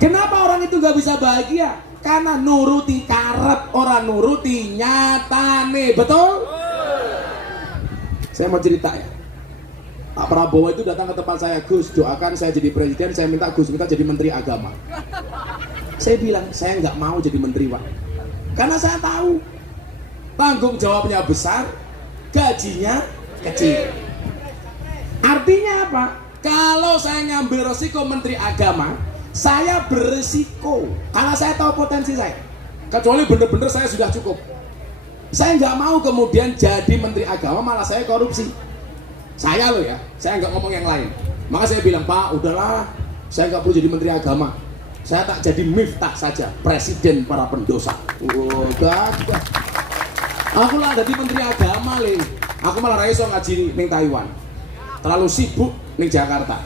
Kenapa orang itu gak bisa bahagia? Karena nuruti karep, ora nuruti nyatane. Betul? Saya mau cerita ya. Pak Prabowo itu datang ke tempat saya, Gus, doakan saya jadi presiden, saya minta Gus minta jadi menteri agama. Saya bilang, saya nggak mau jadi menteri, Pak. Karena saya tahu tanggung jawabnya besar, gajinya kecil. Artinya apa? Kalau saya ngambil resiko menteri agama, saya beresiko karena saya tahu potensi saya. Kecuali bener-bener saya sudah cukup. Saya nggak mau kemudian jadi menteri agama malah saya korupsi. Saya loh ya, saya nggak ngomong yang lain. Maka saya bilang, Pak, udahlah, saya nggak perlu jadi menteri agama. Saya tak jadi Miftah saja, presiden para pendosa. Gagah. Aku lah jadi menteri agama lih. Aku malah raiso ngaji ning Taiwan. Terlalu sibuk ning Jakarta.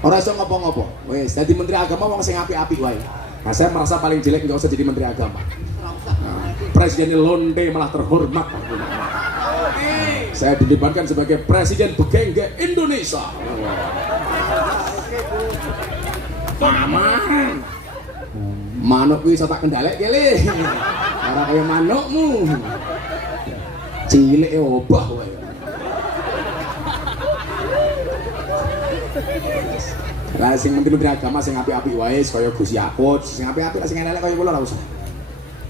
Ora iso ngopo-ngopo. Wes, jadi menteri agama wong sing apik-apik wae. Nah, saya merasa paling jelek nggak usah jadi menteri agama. Nah, presiden londe malah terhormat. Saya didebatkan sebagai presiden begengge Indonesia. Aman. Manuk kuwi iso tak kendhalek kele. Ora kaya manukmu. Cilik obah wae. Lah sing menteri agama sing apik-apik wae kaya Gus Yakut, sing apik-apik sing elek kaya kula ora usah.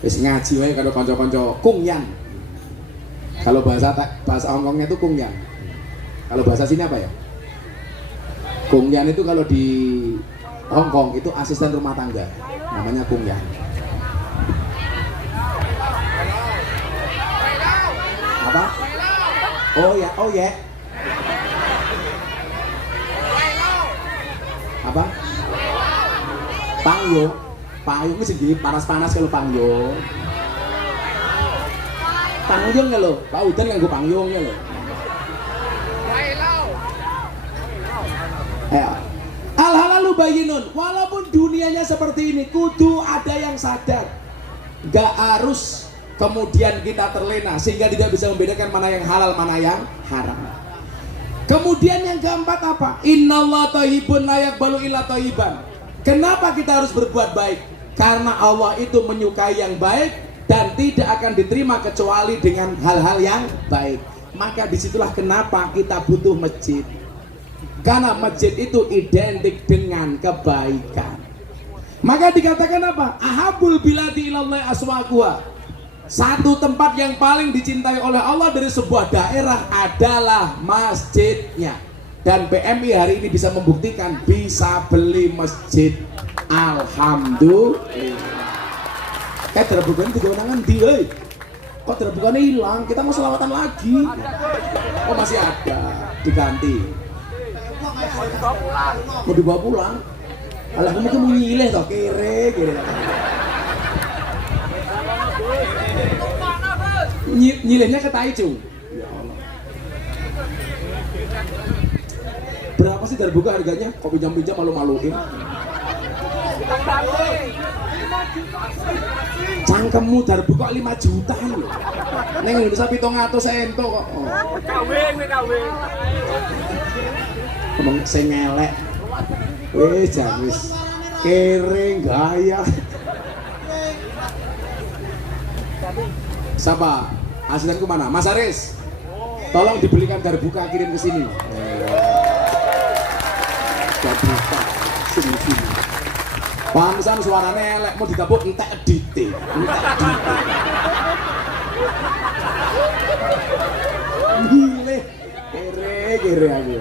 Wis ngaji wae karo kanca-kanca Kungyan. Kalau bahasa Hongkongnya itu Kungyan. Kalau bahasa sini apa ya? Kungyan itu kalau di Hongkong itu asisten rumah tangga. Namanya Kungyan. Apa? Oh ya, oh ya. Apa? Pangyo. Pangyo itu segi panas-panas kalau pangyo. Pangyong ya lo, Pak Udan yang gue pangyong ya lo. Al-halalu bayyinun. Walaupun dunianya seperti ini, kudu ada yang sadar. Gak harus kemudian kita terlena sehingga tidak bisa membedakan mana yang halal, mana yang haram. Kemudian yang keempat apa? Innallaha thayyibun la yaqbalu illa thayyiban. Kenapa kita harus berbuat baik? Karena Allah itu menyukai yang baik dan tidak akan diterima kecuali dengan hal-hal yang baik. Maka disitulah kenapa kita butuh masjid. Karena masjid itu identik dengan kebaikan. Maka dikatakan apa? Ahabul biladi ilallahi aswaquha. Satu tempat yang paling dicintai oleh Allah dari sebuah daerah adalah masjidnya. Dan PMI hari ini bisa membuktikan bisa beli masjid. Alhamdulillah. Terbukaan di kewenangan di, kok terbukaannya hilang? Kita mau selawatan lagi. Oh masih ada, diganti. Mau dibawa pulang? Alah kamu tuh mau nyileh toh, kere. Nyilehnya ke Taicung. Ya Allah. Berapa sih terbuka harganya? Kok pinjam-pinjam malu-maluin? Cangkemmu darbuka 5 juta lho. Ning Indonesia 700 ento kok. Kawin. Ngomong sing elek. Wis jan wis. Kere gaya. Siapa? Asistenku mana? Mas Aris. Tolong dibelikan darbuka kirim ke sini. Darbuka sini. Pantesan suaranya elek mau digabung entek edite. Gile. Kere aku.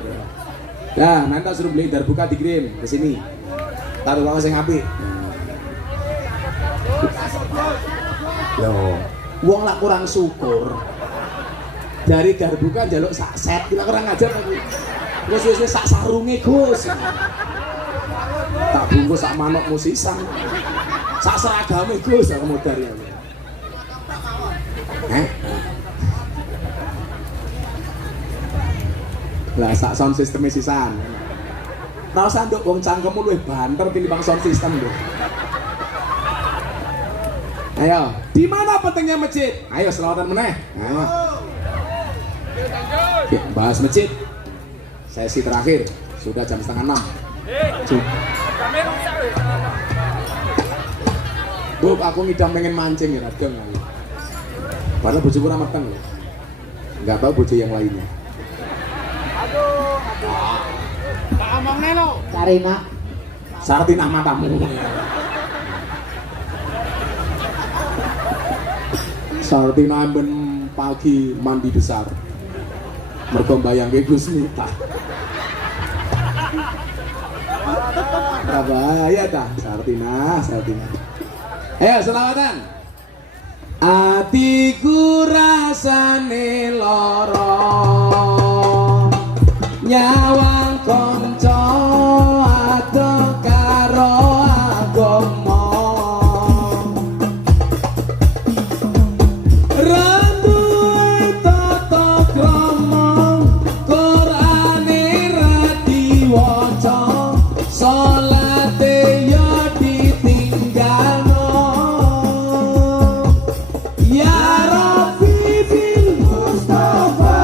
Nah, nanti tak suruh beli darbuka dikirim ke sini. Taruh kalau sing apik. Loh, wong lak kurang syukur. Dari darbuka njaluk sak set, kita kurang ajar aku. Wis sak sarunge, Gus. Tak bungkus sak manuk musisan. Sak seragame Gus aku modar ya. Lah sak sound system sisan. Ora usah nduk wong cangkemmu luwih banter tinimbang sound system lho. Ayo, di mana pentingnya masjid? Ayo selawatan meneh. Ayo. Ya, bahas masjid. Sesi terakhir sudah jam 5:30. Bu, aku ngidam pengen mancing ya, radang. Padahal bojoku ora meteng lho. Enggak tahu bojo yang lainnya. Aduh. Tak omongnya lo. Karina. Sartina matamu. Sartina ben pagi mandi besar. Mergo mbayangke Gus Miftah. Bahaya dah, Sartina. Ayo selawatan. Atiku rasane lara, nyawang konco adoh karo agama. Rambué tata krama, Qur'ane ra diwaca, salate yo ditinggalno. Ya Rabbi bil Mustafa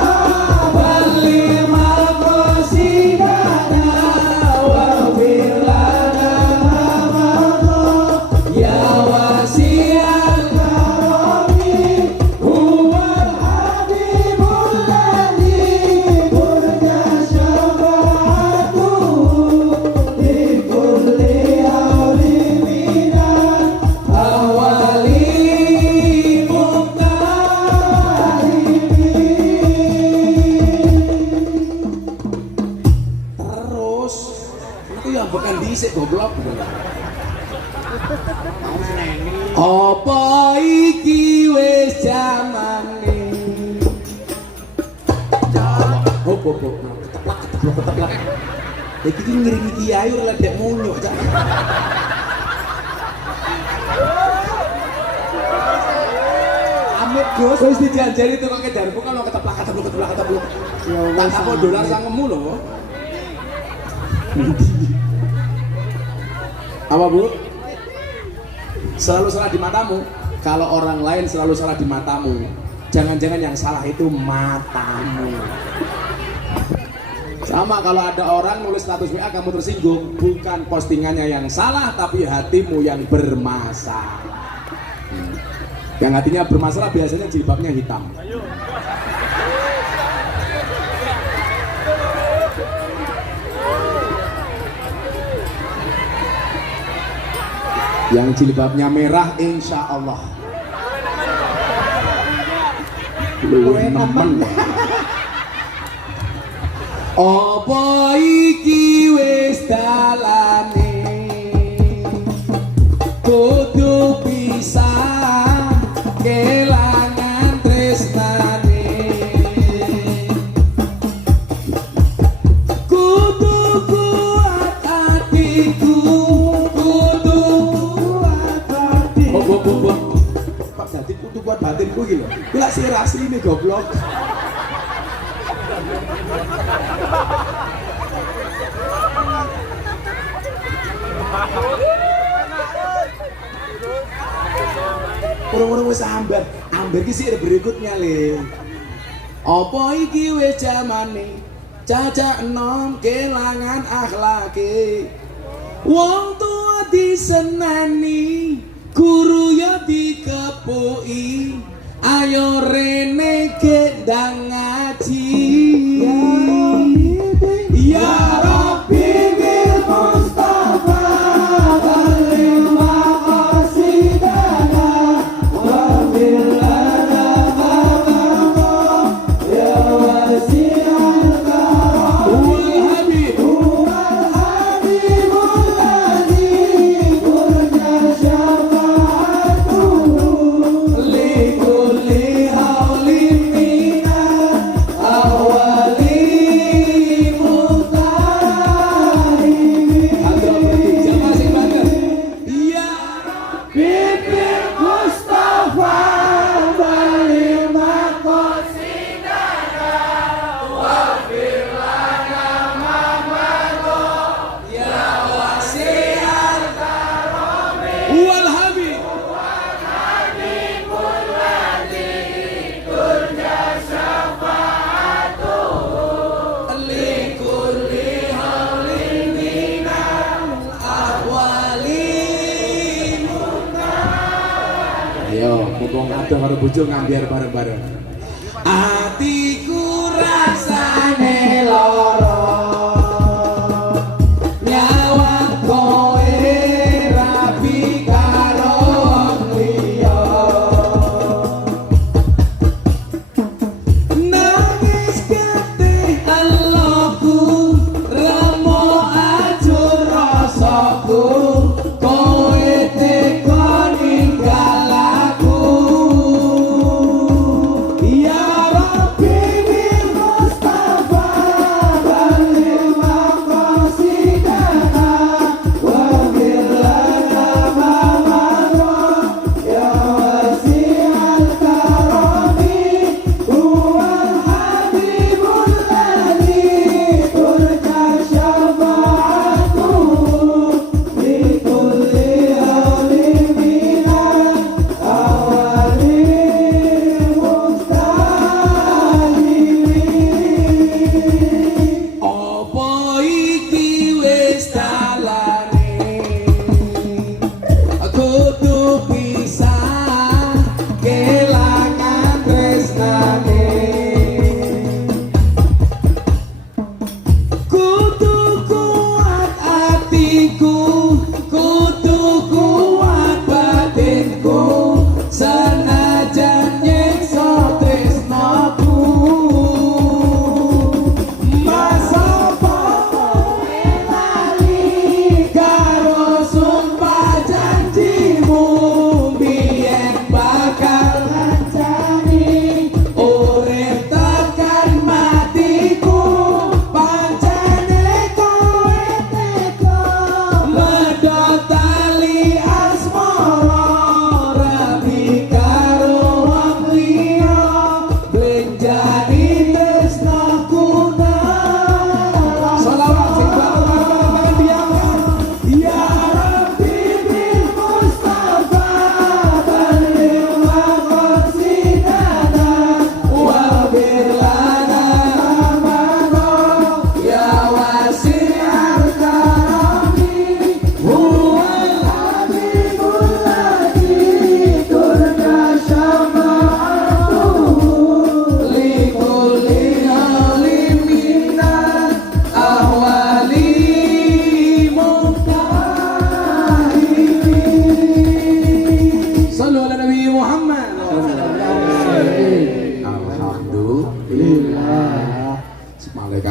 balli maqasidana wa bil lana isik goblok. Mau seneni. Apa iki wis jamane? Hop. Keteplak. Iki ki ngiringi kiai ora ledek munyuk, Cak. Amit Gus, wis dijanjani tukang kedarmu kan mau keteplak. Ya Tak wis. apa dolar sangemu lho. Apa Bu? Selalu salah di matamu. Kalau orang lain selalu salah di matamu, jangan-jangan yang salah itu matamu. Sama kalau ada orang nulis status WA kamu tersinggung, bukan postingannya yang salah tapi hatimu yang bermasalah. Yang hatinya bermasalah biasanya jilbabnya hitam. Yang jilbabnya merah insya Allah luwih nemen. Apa iki wis dalane kudu bisa kelangan tresnane kudu kuat hatiku kudu kuat hatiku. Kok dadi kudu kuat batinku iki lho. Kuwi lak sira asline goblok. Orang-orang wis ambar iki sih berikutnya le. Apa iki wis jamane cacak enom kelangan akhlake. Wong tua diseneni, guru ya dikepuki. Ayo rene gendang ngaji. Ya Rabbi bil Mustafa baligh maqasidana wa bil adab ya wasi'al karam wal habibul ladzi turja syafa'atuhu li kulli haulin minal awwali wal habib li kulli haulin minal ahwali. Ayo mumpung ada karo bojo ngambiar bareng-bareng. Atiku rasane lara nyawa kowe rapi karo wong liya. Nangis getih eloku remo ajur rasaku kowe teko ninggal aku. Ya Rabbi bil Mustafa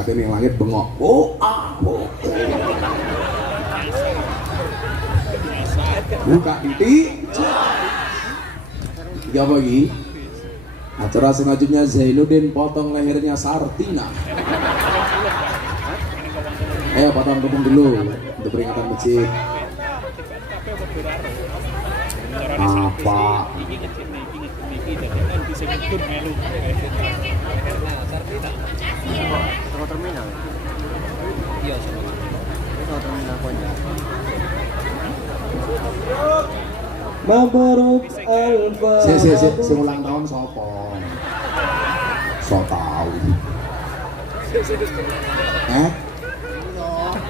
malaikat ini langit bengok. Oh, buka titik. Ya apa lagi? Acara selanjutnya Zainuddin potong lehernya Sartina. Potong dulu untuk peringatan masjid. Apa? Sama terminal. Iya, sama terminal punya. Mabruk alfa. Si ulang tahun sopo? So tau.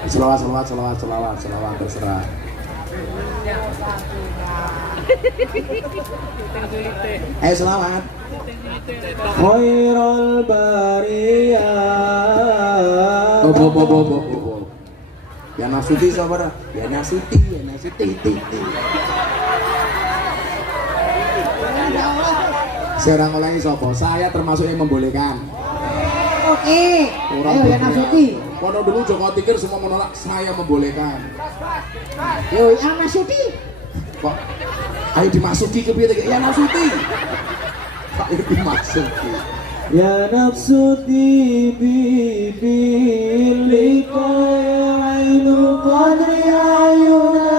Selawat terserah. Selawat. Khairul bariyah. Bo. Ya Nasuti sabar. Ya Nasuti. Seorang ulangi sopo. Saya termasuk yang membolehkan. Oke. Ayo ya Nasuti. Kono dulu Joko Tingkir semua menolak, saya membolehkan. Yo ya Nasuti. Kok ayo dimasuki ke piye ya Nasuti. Ayo dimasuki. Ya nafsuti bibilika ya ainu qadri ayuna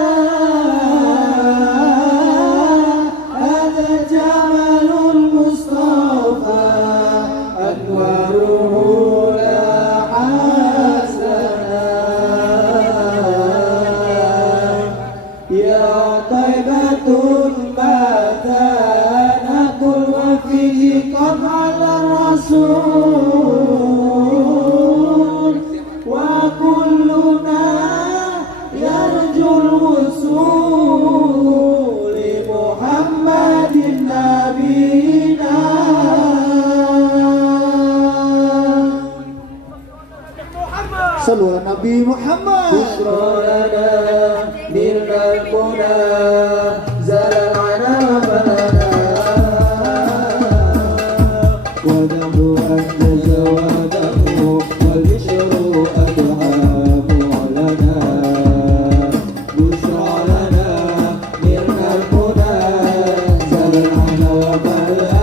ada jamalul mustafa anwaruhu la hasana ya taibatun batanakul wa fihi qamala rasul wa kulluna yarjul wusul li Muhammadin nabiyina sallu ala Nabi Muhammad busrana nilal kuna zalana balana wadahu anta zawadahu wal bishru adhamu lana busrana nilal kuna zalana wa balana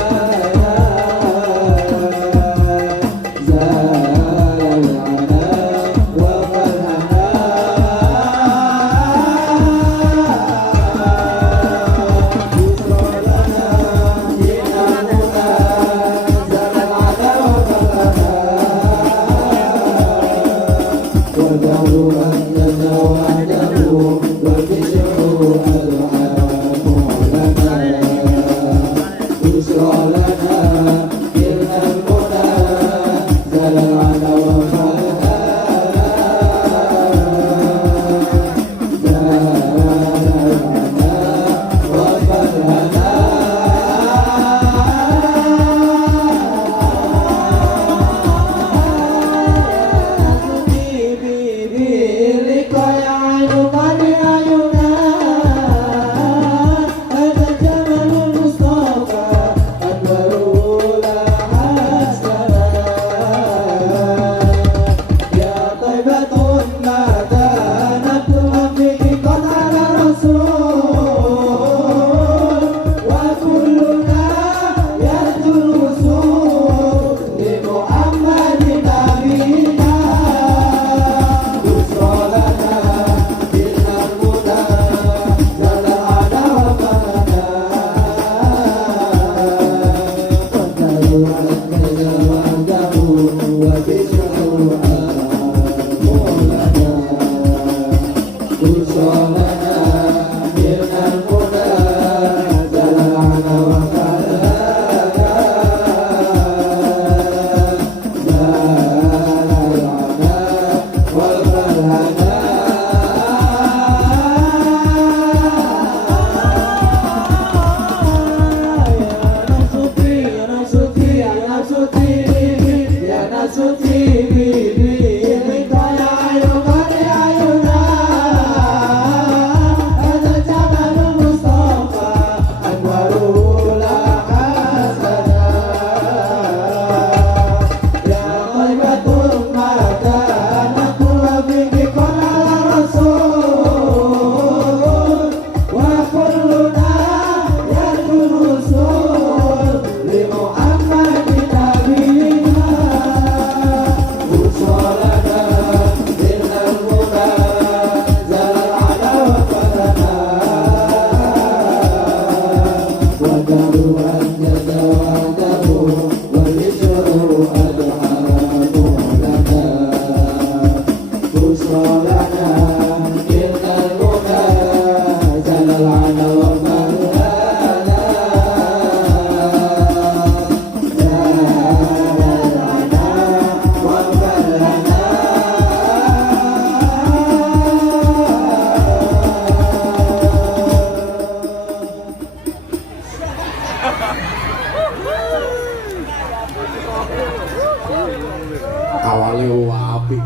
Awalnya wapi,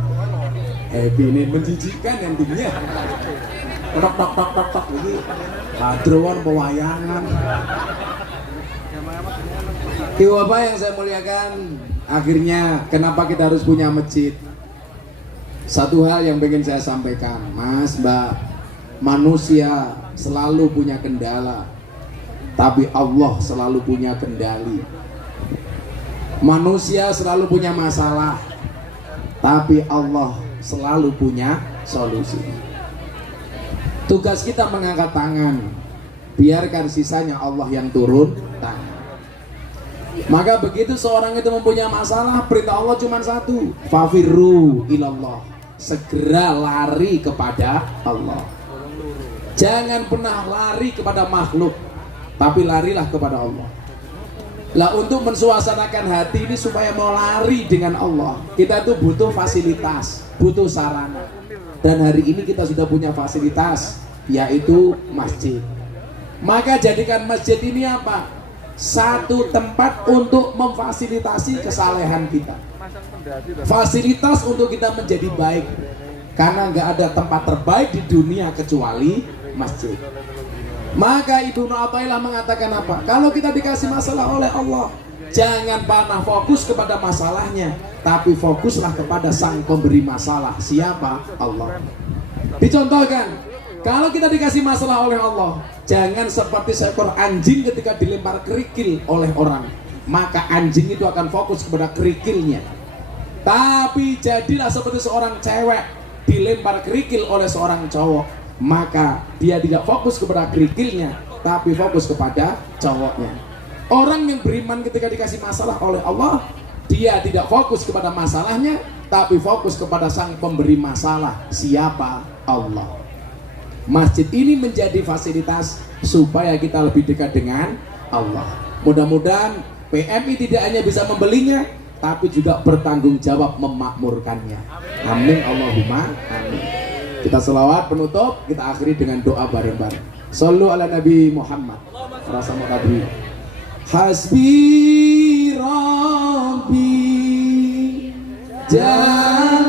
happy ini menjijikan endingnya. Tok tok tok tok tok lagi. Hadrowan pewayangan. Ibu Bapak yang saya muliakan, akhirnya kenapa kita harus punya masjid? Satu hal yang ingin saya sampaikan, Mas, Mbak, manusia selalu punya kendala, tapi Allah selalu punya kendali. Manusia selalu punya masalah, tapi Allah selalu punya solusi. Tugas kita mengangkat tangan, biarkan sisanya Allah yang turun tangan. Maka begitu seorang itu mempunyai masalah, perintah Allah cuma satu, fafirru ilallah, segera lari kepada Allah. Jangan pernah lari kepada makhluk, tapi larilah kepada Allah. Lah untuk mensuasanakan hati ini supaya mau lari dengan Allah, kita tuh butuh fasilitas, butuh sarana. Dan hari ini kita sudah punya fasilitas, yaitu masjid. Maka jadikan masjid ini apa? Satu tempat untuk memfasilitasi kesalehan kita, fasilitas untuk kita menjadi baik, karena nggak ada tempat terbaik di dunia kecuali masjid. Maka Ibnu Athaillah mengatakan apa? Kalau kita dikasih masalah oleh Allah, jangan pernah fokus kepada masalahnya, tapi fokuslah kepada sang pemberi masalah. Siapa? Allah. Dicontohkan, kalau kita dikasih masalah oleh Allah, jangan seperti seekor anjing ketika dilempar kerikil oleh orang, maka anjing itu akan fokus kepada kerikilnya. Tapi jadilah seperti seorang cewek dilempar kerikil oleh seorang cowok, maka dia tidak fokus kepada kerikilnya, tapi fokus kepada cowoknya. Orang yang beriman ketika dikasih masalah oleh Allah, dia tidak fokus kepada masalahnya, tapi fokus kepada sang pemberi masalah. Siapa? Allah. Masjid ini menjadi fasilitas supaya kita lebih dekat dengan Allah. Mudah-mudahan PMI tidak hanya bisa membelinya, tapi juga bertanggung jawab memakmurkannya. Amin Allahumma amin. Kita selawat penutup, kita akhiri dengan doa bareng-bareng. Shallu ala Nabi Muhammad. Rasa tadi. Hasbi Rabbi Jalla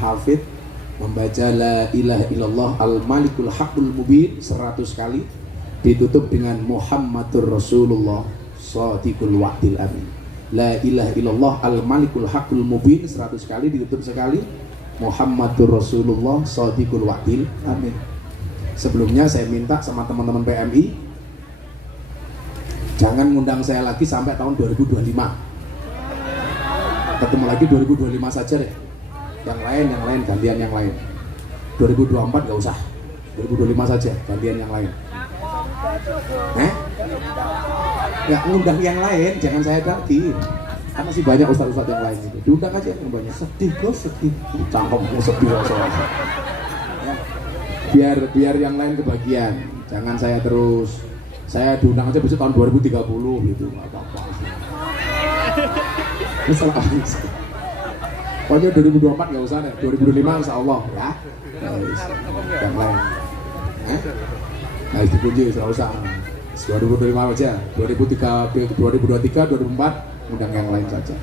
Hafid membaca la ilaha illallah al-malikul haqqul mubin 100 kali, ditutup dengan Muhammadur Rasulullah shadiqul wa'dil amin. La ilaha illallah al-malikul haqqul mubin 100 kali, ditutup sekali Muhammadur Rasulullah shadiqul wa'dil amin. Sebelumnya saya minta sama teman-teman PMI, jangan ngundang saya lagi sampai tahun 2025. Ketemu lagi 2025 saja deh. Yang lain gantian yang lain. 2024 gak usah, 2025 saja gantian yang lain. Nggak ngundang yang lain, jangan saya lagi. Kan masih banyak ustaz-ustaz yang lain gitu. Diundang aja yang banyak. Sedih kok, sedih. Cangkemmu sedih soalnya. Ya. Biar yang lain kebagian. Jangan saya terus. Saya diundang aja besok tahun 2030 gitu, nggak apa-apa. Masalah apa sih? Pokoknya 2024 nggak usah deh, 2025 insya Allah ya. Yang lain. Nah itu kunci nggak usah. 2025 aja, 2023, 2024 undang yang lain saja.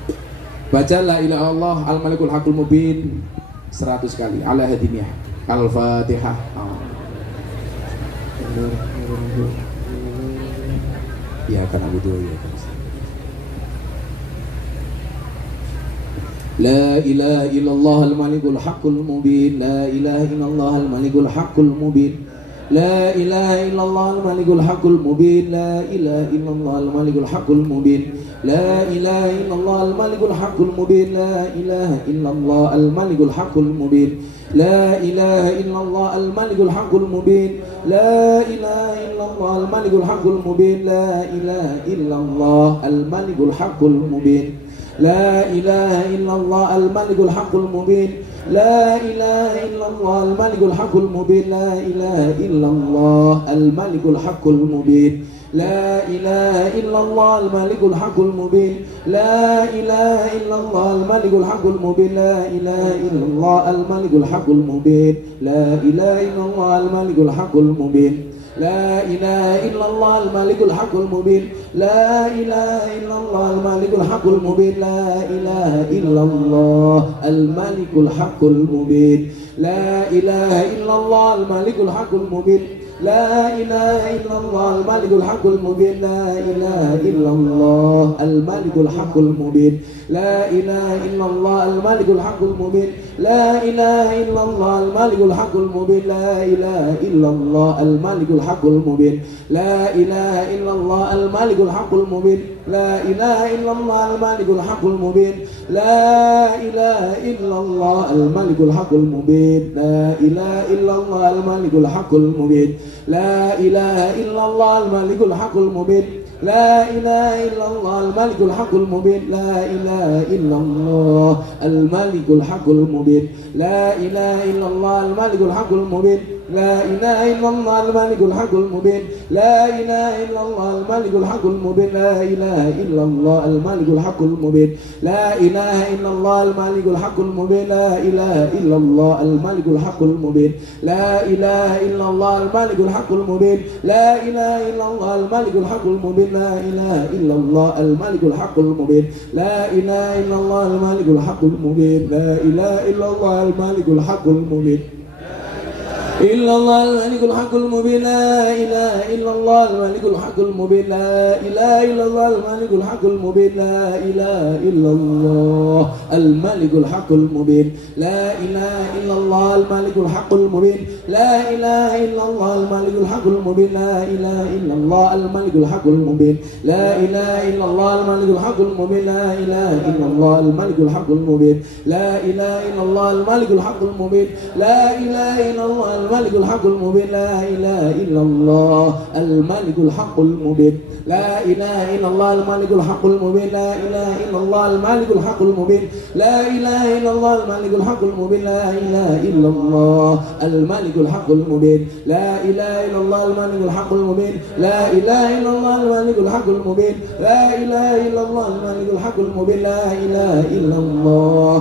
Baca la ilaha illallah al-malikul haqqul mubin 100 kali. Ala hadiniyah. Al-Fatihah. Ya karena itu ya. La ilaha illallah al-malikul haqqul mubin. La ilaha illallah al-malikul haqqul mubin. La ilaha illallah al-malikul haqqul mubin. La ilaha illallah al-malikul haqqul mubin. La ilaha illallah al-malikul haqqul mubin. La ilaha illallah al-malikul haqqul mubin. La ilaha illallah al-malikul haqqul mubin. La ilaha illallah al-malikul haqqul mubin. La ilaha illallah al-malikul haqqul mubin. La ilaha illallah al-malikul haqqul mubin. La ilaha illallah al-malikul haqqul mubin. La ilaha illallah al-malikul haqqul mubin. La ilaha illallah al-malikul haqqul mubin. La ilaha illallah al-malikul haqqul mubin. La ilaha illallah al-malikul haqqul mubin. La ilaha illallah al-malikul haqqul mubin. La ilaha illallah al-malikul haqqul mubin. La ilaha illallah al-malikul haqqul mubin. La ilaha illallah al-malikul haqqul mubin. La ilaha illallah al-malikul haqqul mubin. La ilaha illallah al-malikul haqqul mubin. La ilaha illallah al-malikul haqqul mubin. La ilaha illallah al-malikul haqqul mubin. La ilaha illallah al-malikul haqqul mubin. La ilaha illallah al-malikul haqqul mubin. La ilaha illallah al-malikul haqqul mubin. La ilaha illallah al-malikul haqqul mubin. La ilaha illallah al-malikul haqqul mubin. La ilaha illallah al-malikul haqqul mubin. La ilaha illallah al-malikul haqqul mubin. La ilaha illallah al-malikul haqqul mubin. La ilaha illallah al-malikul haqqul mubin. La ilaha illallah al-malikul haqqul mubin. La ilaha illallah al-malikul haqqul mubin. La ilaha illallah al-malikul haqqul mubin. La ilaha illallah al-malikul haqqul mubin. La ilaha illallah al-malikul haqqul mubin. La ilaha illallah al-malikul haqqul mubin. La ilaha illallah al-malikul haqqul mubin. La ilaha illallah al-malikul haqqul mubin. La ilaha illallah al-malikul haqqul mubin. La ilaha illallah al-malikul haqqul mubin. La ilaha illallah al-malikul haqqul mubin. Illallah al-malikul haqqul mubin. La ilaha illallah al-malikul haqqul mubin. La ilaha illallah al-malikul haqqul mubin. La ilaha illallah al-malikul haqqul mubin. La ilaha illallah al-malikul haqqul mubin. La ilaha illallah al-malikul haqqul mubin. La ilaha illallah al-malikul haqqul mubin. La ilaha illallah al-malikul haqqul mubin. La ilaha illallah al-malikul haqqul mubin. La ilaha illallah al-malikul haqqul mubin. La ilaha illallah al-malikul haqqul mubin. La ilaha illallah al-malikul haqqul mubin. La ilaha illallah al-malikul haqqul mubin. La ilaha illallah al-malikul haqqul mubin. La ilaha illallah al-malikul haqqul mubin. La ilaha illallah al-malikul haqqul mubin. La ilaha illallah al-malikul haqqul mubin. La ilaha illallah al-malikul haqqul mubin. La ilaha illallah al-malikul haqqul mubin. La ilaha illallah al-malikul haqqul mubin. La ilaha illallah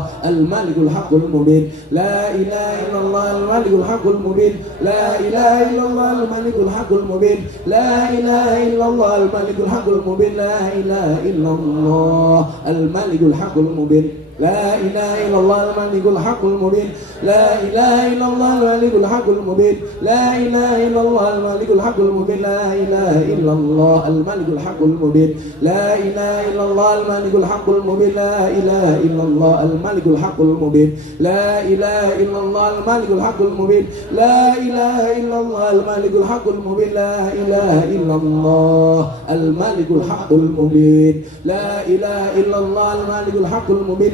al-malikul haqqul mubin. La ilaha illallah al-malikul haqqul mubin. La ilaha illallah al-malikul haqqul mubin. La ilaha illallah al-malikul haqqul mubin. La ilaha illallah al-malikul haqqul mubin. La ilaha illallah al-malikul haqqul mubin. La ilaha illallah al-malikul haqqul mubin. La ilaha illallah al-malikul haqqul mubin. La ilaha illallah al-malikul haqqul mubin. La ilaha illallah al-malikul haqqul mubin. La ilaha illallah al-malikul haqqul mubin. La ilaha illallah al-malikul haqqul mubin. La ilaha illallah al-malikul haqqul mubin. La ilaha illallah al-malikul haqqul mubin.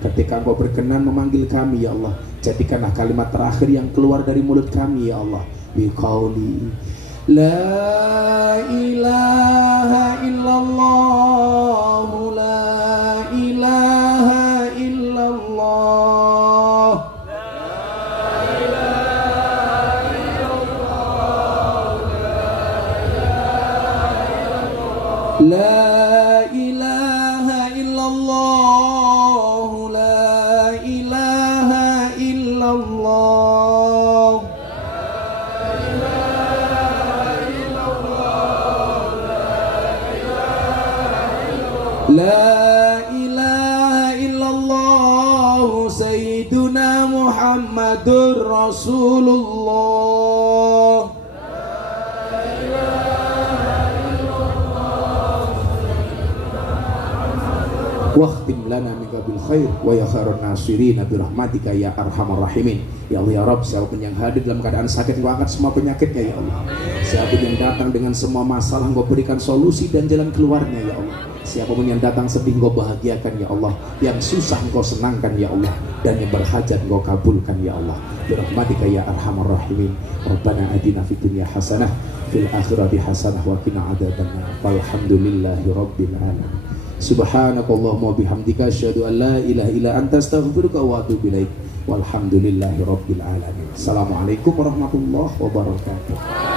Ketika Engkau berkenan memanggil kami ya Allah, jadikanlah kalimat terakhir yang keluar dari mulut kami ya Allah, biqauli la ilaha illallah, la ilaha illallah, la ilaha illallah, la ilaha illallah, la ilaha illallah, Sayyiduna Muhammadur Rasulullah. Wahtim lana minka bil khair wa ya khairun nasirin birahmatika ya arhamar rahimin. Ya Allah ya Rabb, siapapun yang hadir dalam keadaan sakit, Engkau angkat semua penyakitnya ya Allah. Siapapun yang datang dengan semua masalah, Engkau berikan solusi dan jalan keluarnya ya Allah. Siapapun yang datang sedih, Engkau bahagiakan ya Allah. Yang susah Engkau senangkan ya Allah, dan yang berhajat Engkau kabulkan ya Allah. Birahmatika ya arhamar rahimin. Rabbana atina fid dunya hasanah fil akhirati hasanah wa qina adzabannar. Walhamdulillahi rabbil alamin. Subhanakallahumma bihamdika asyhadu an la ilaha illa anta astaghfiruka wa atubu ilaik. Walhamdulillahi rabbil alamin. Assalamualaikum warahmatullahi wabarakatuh.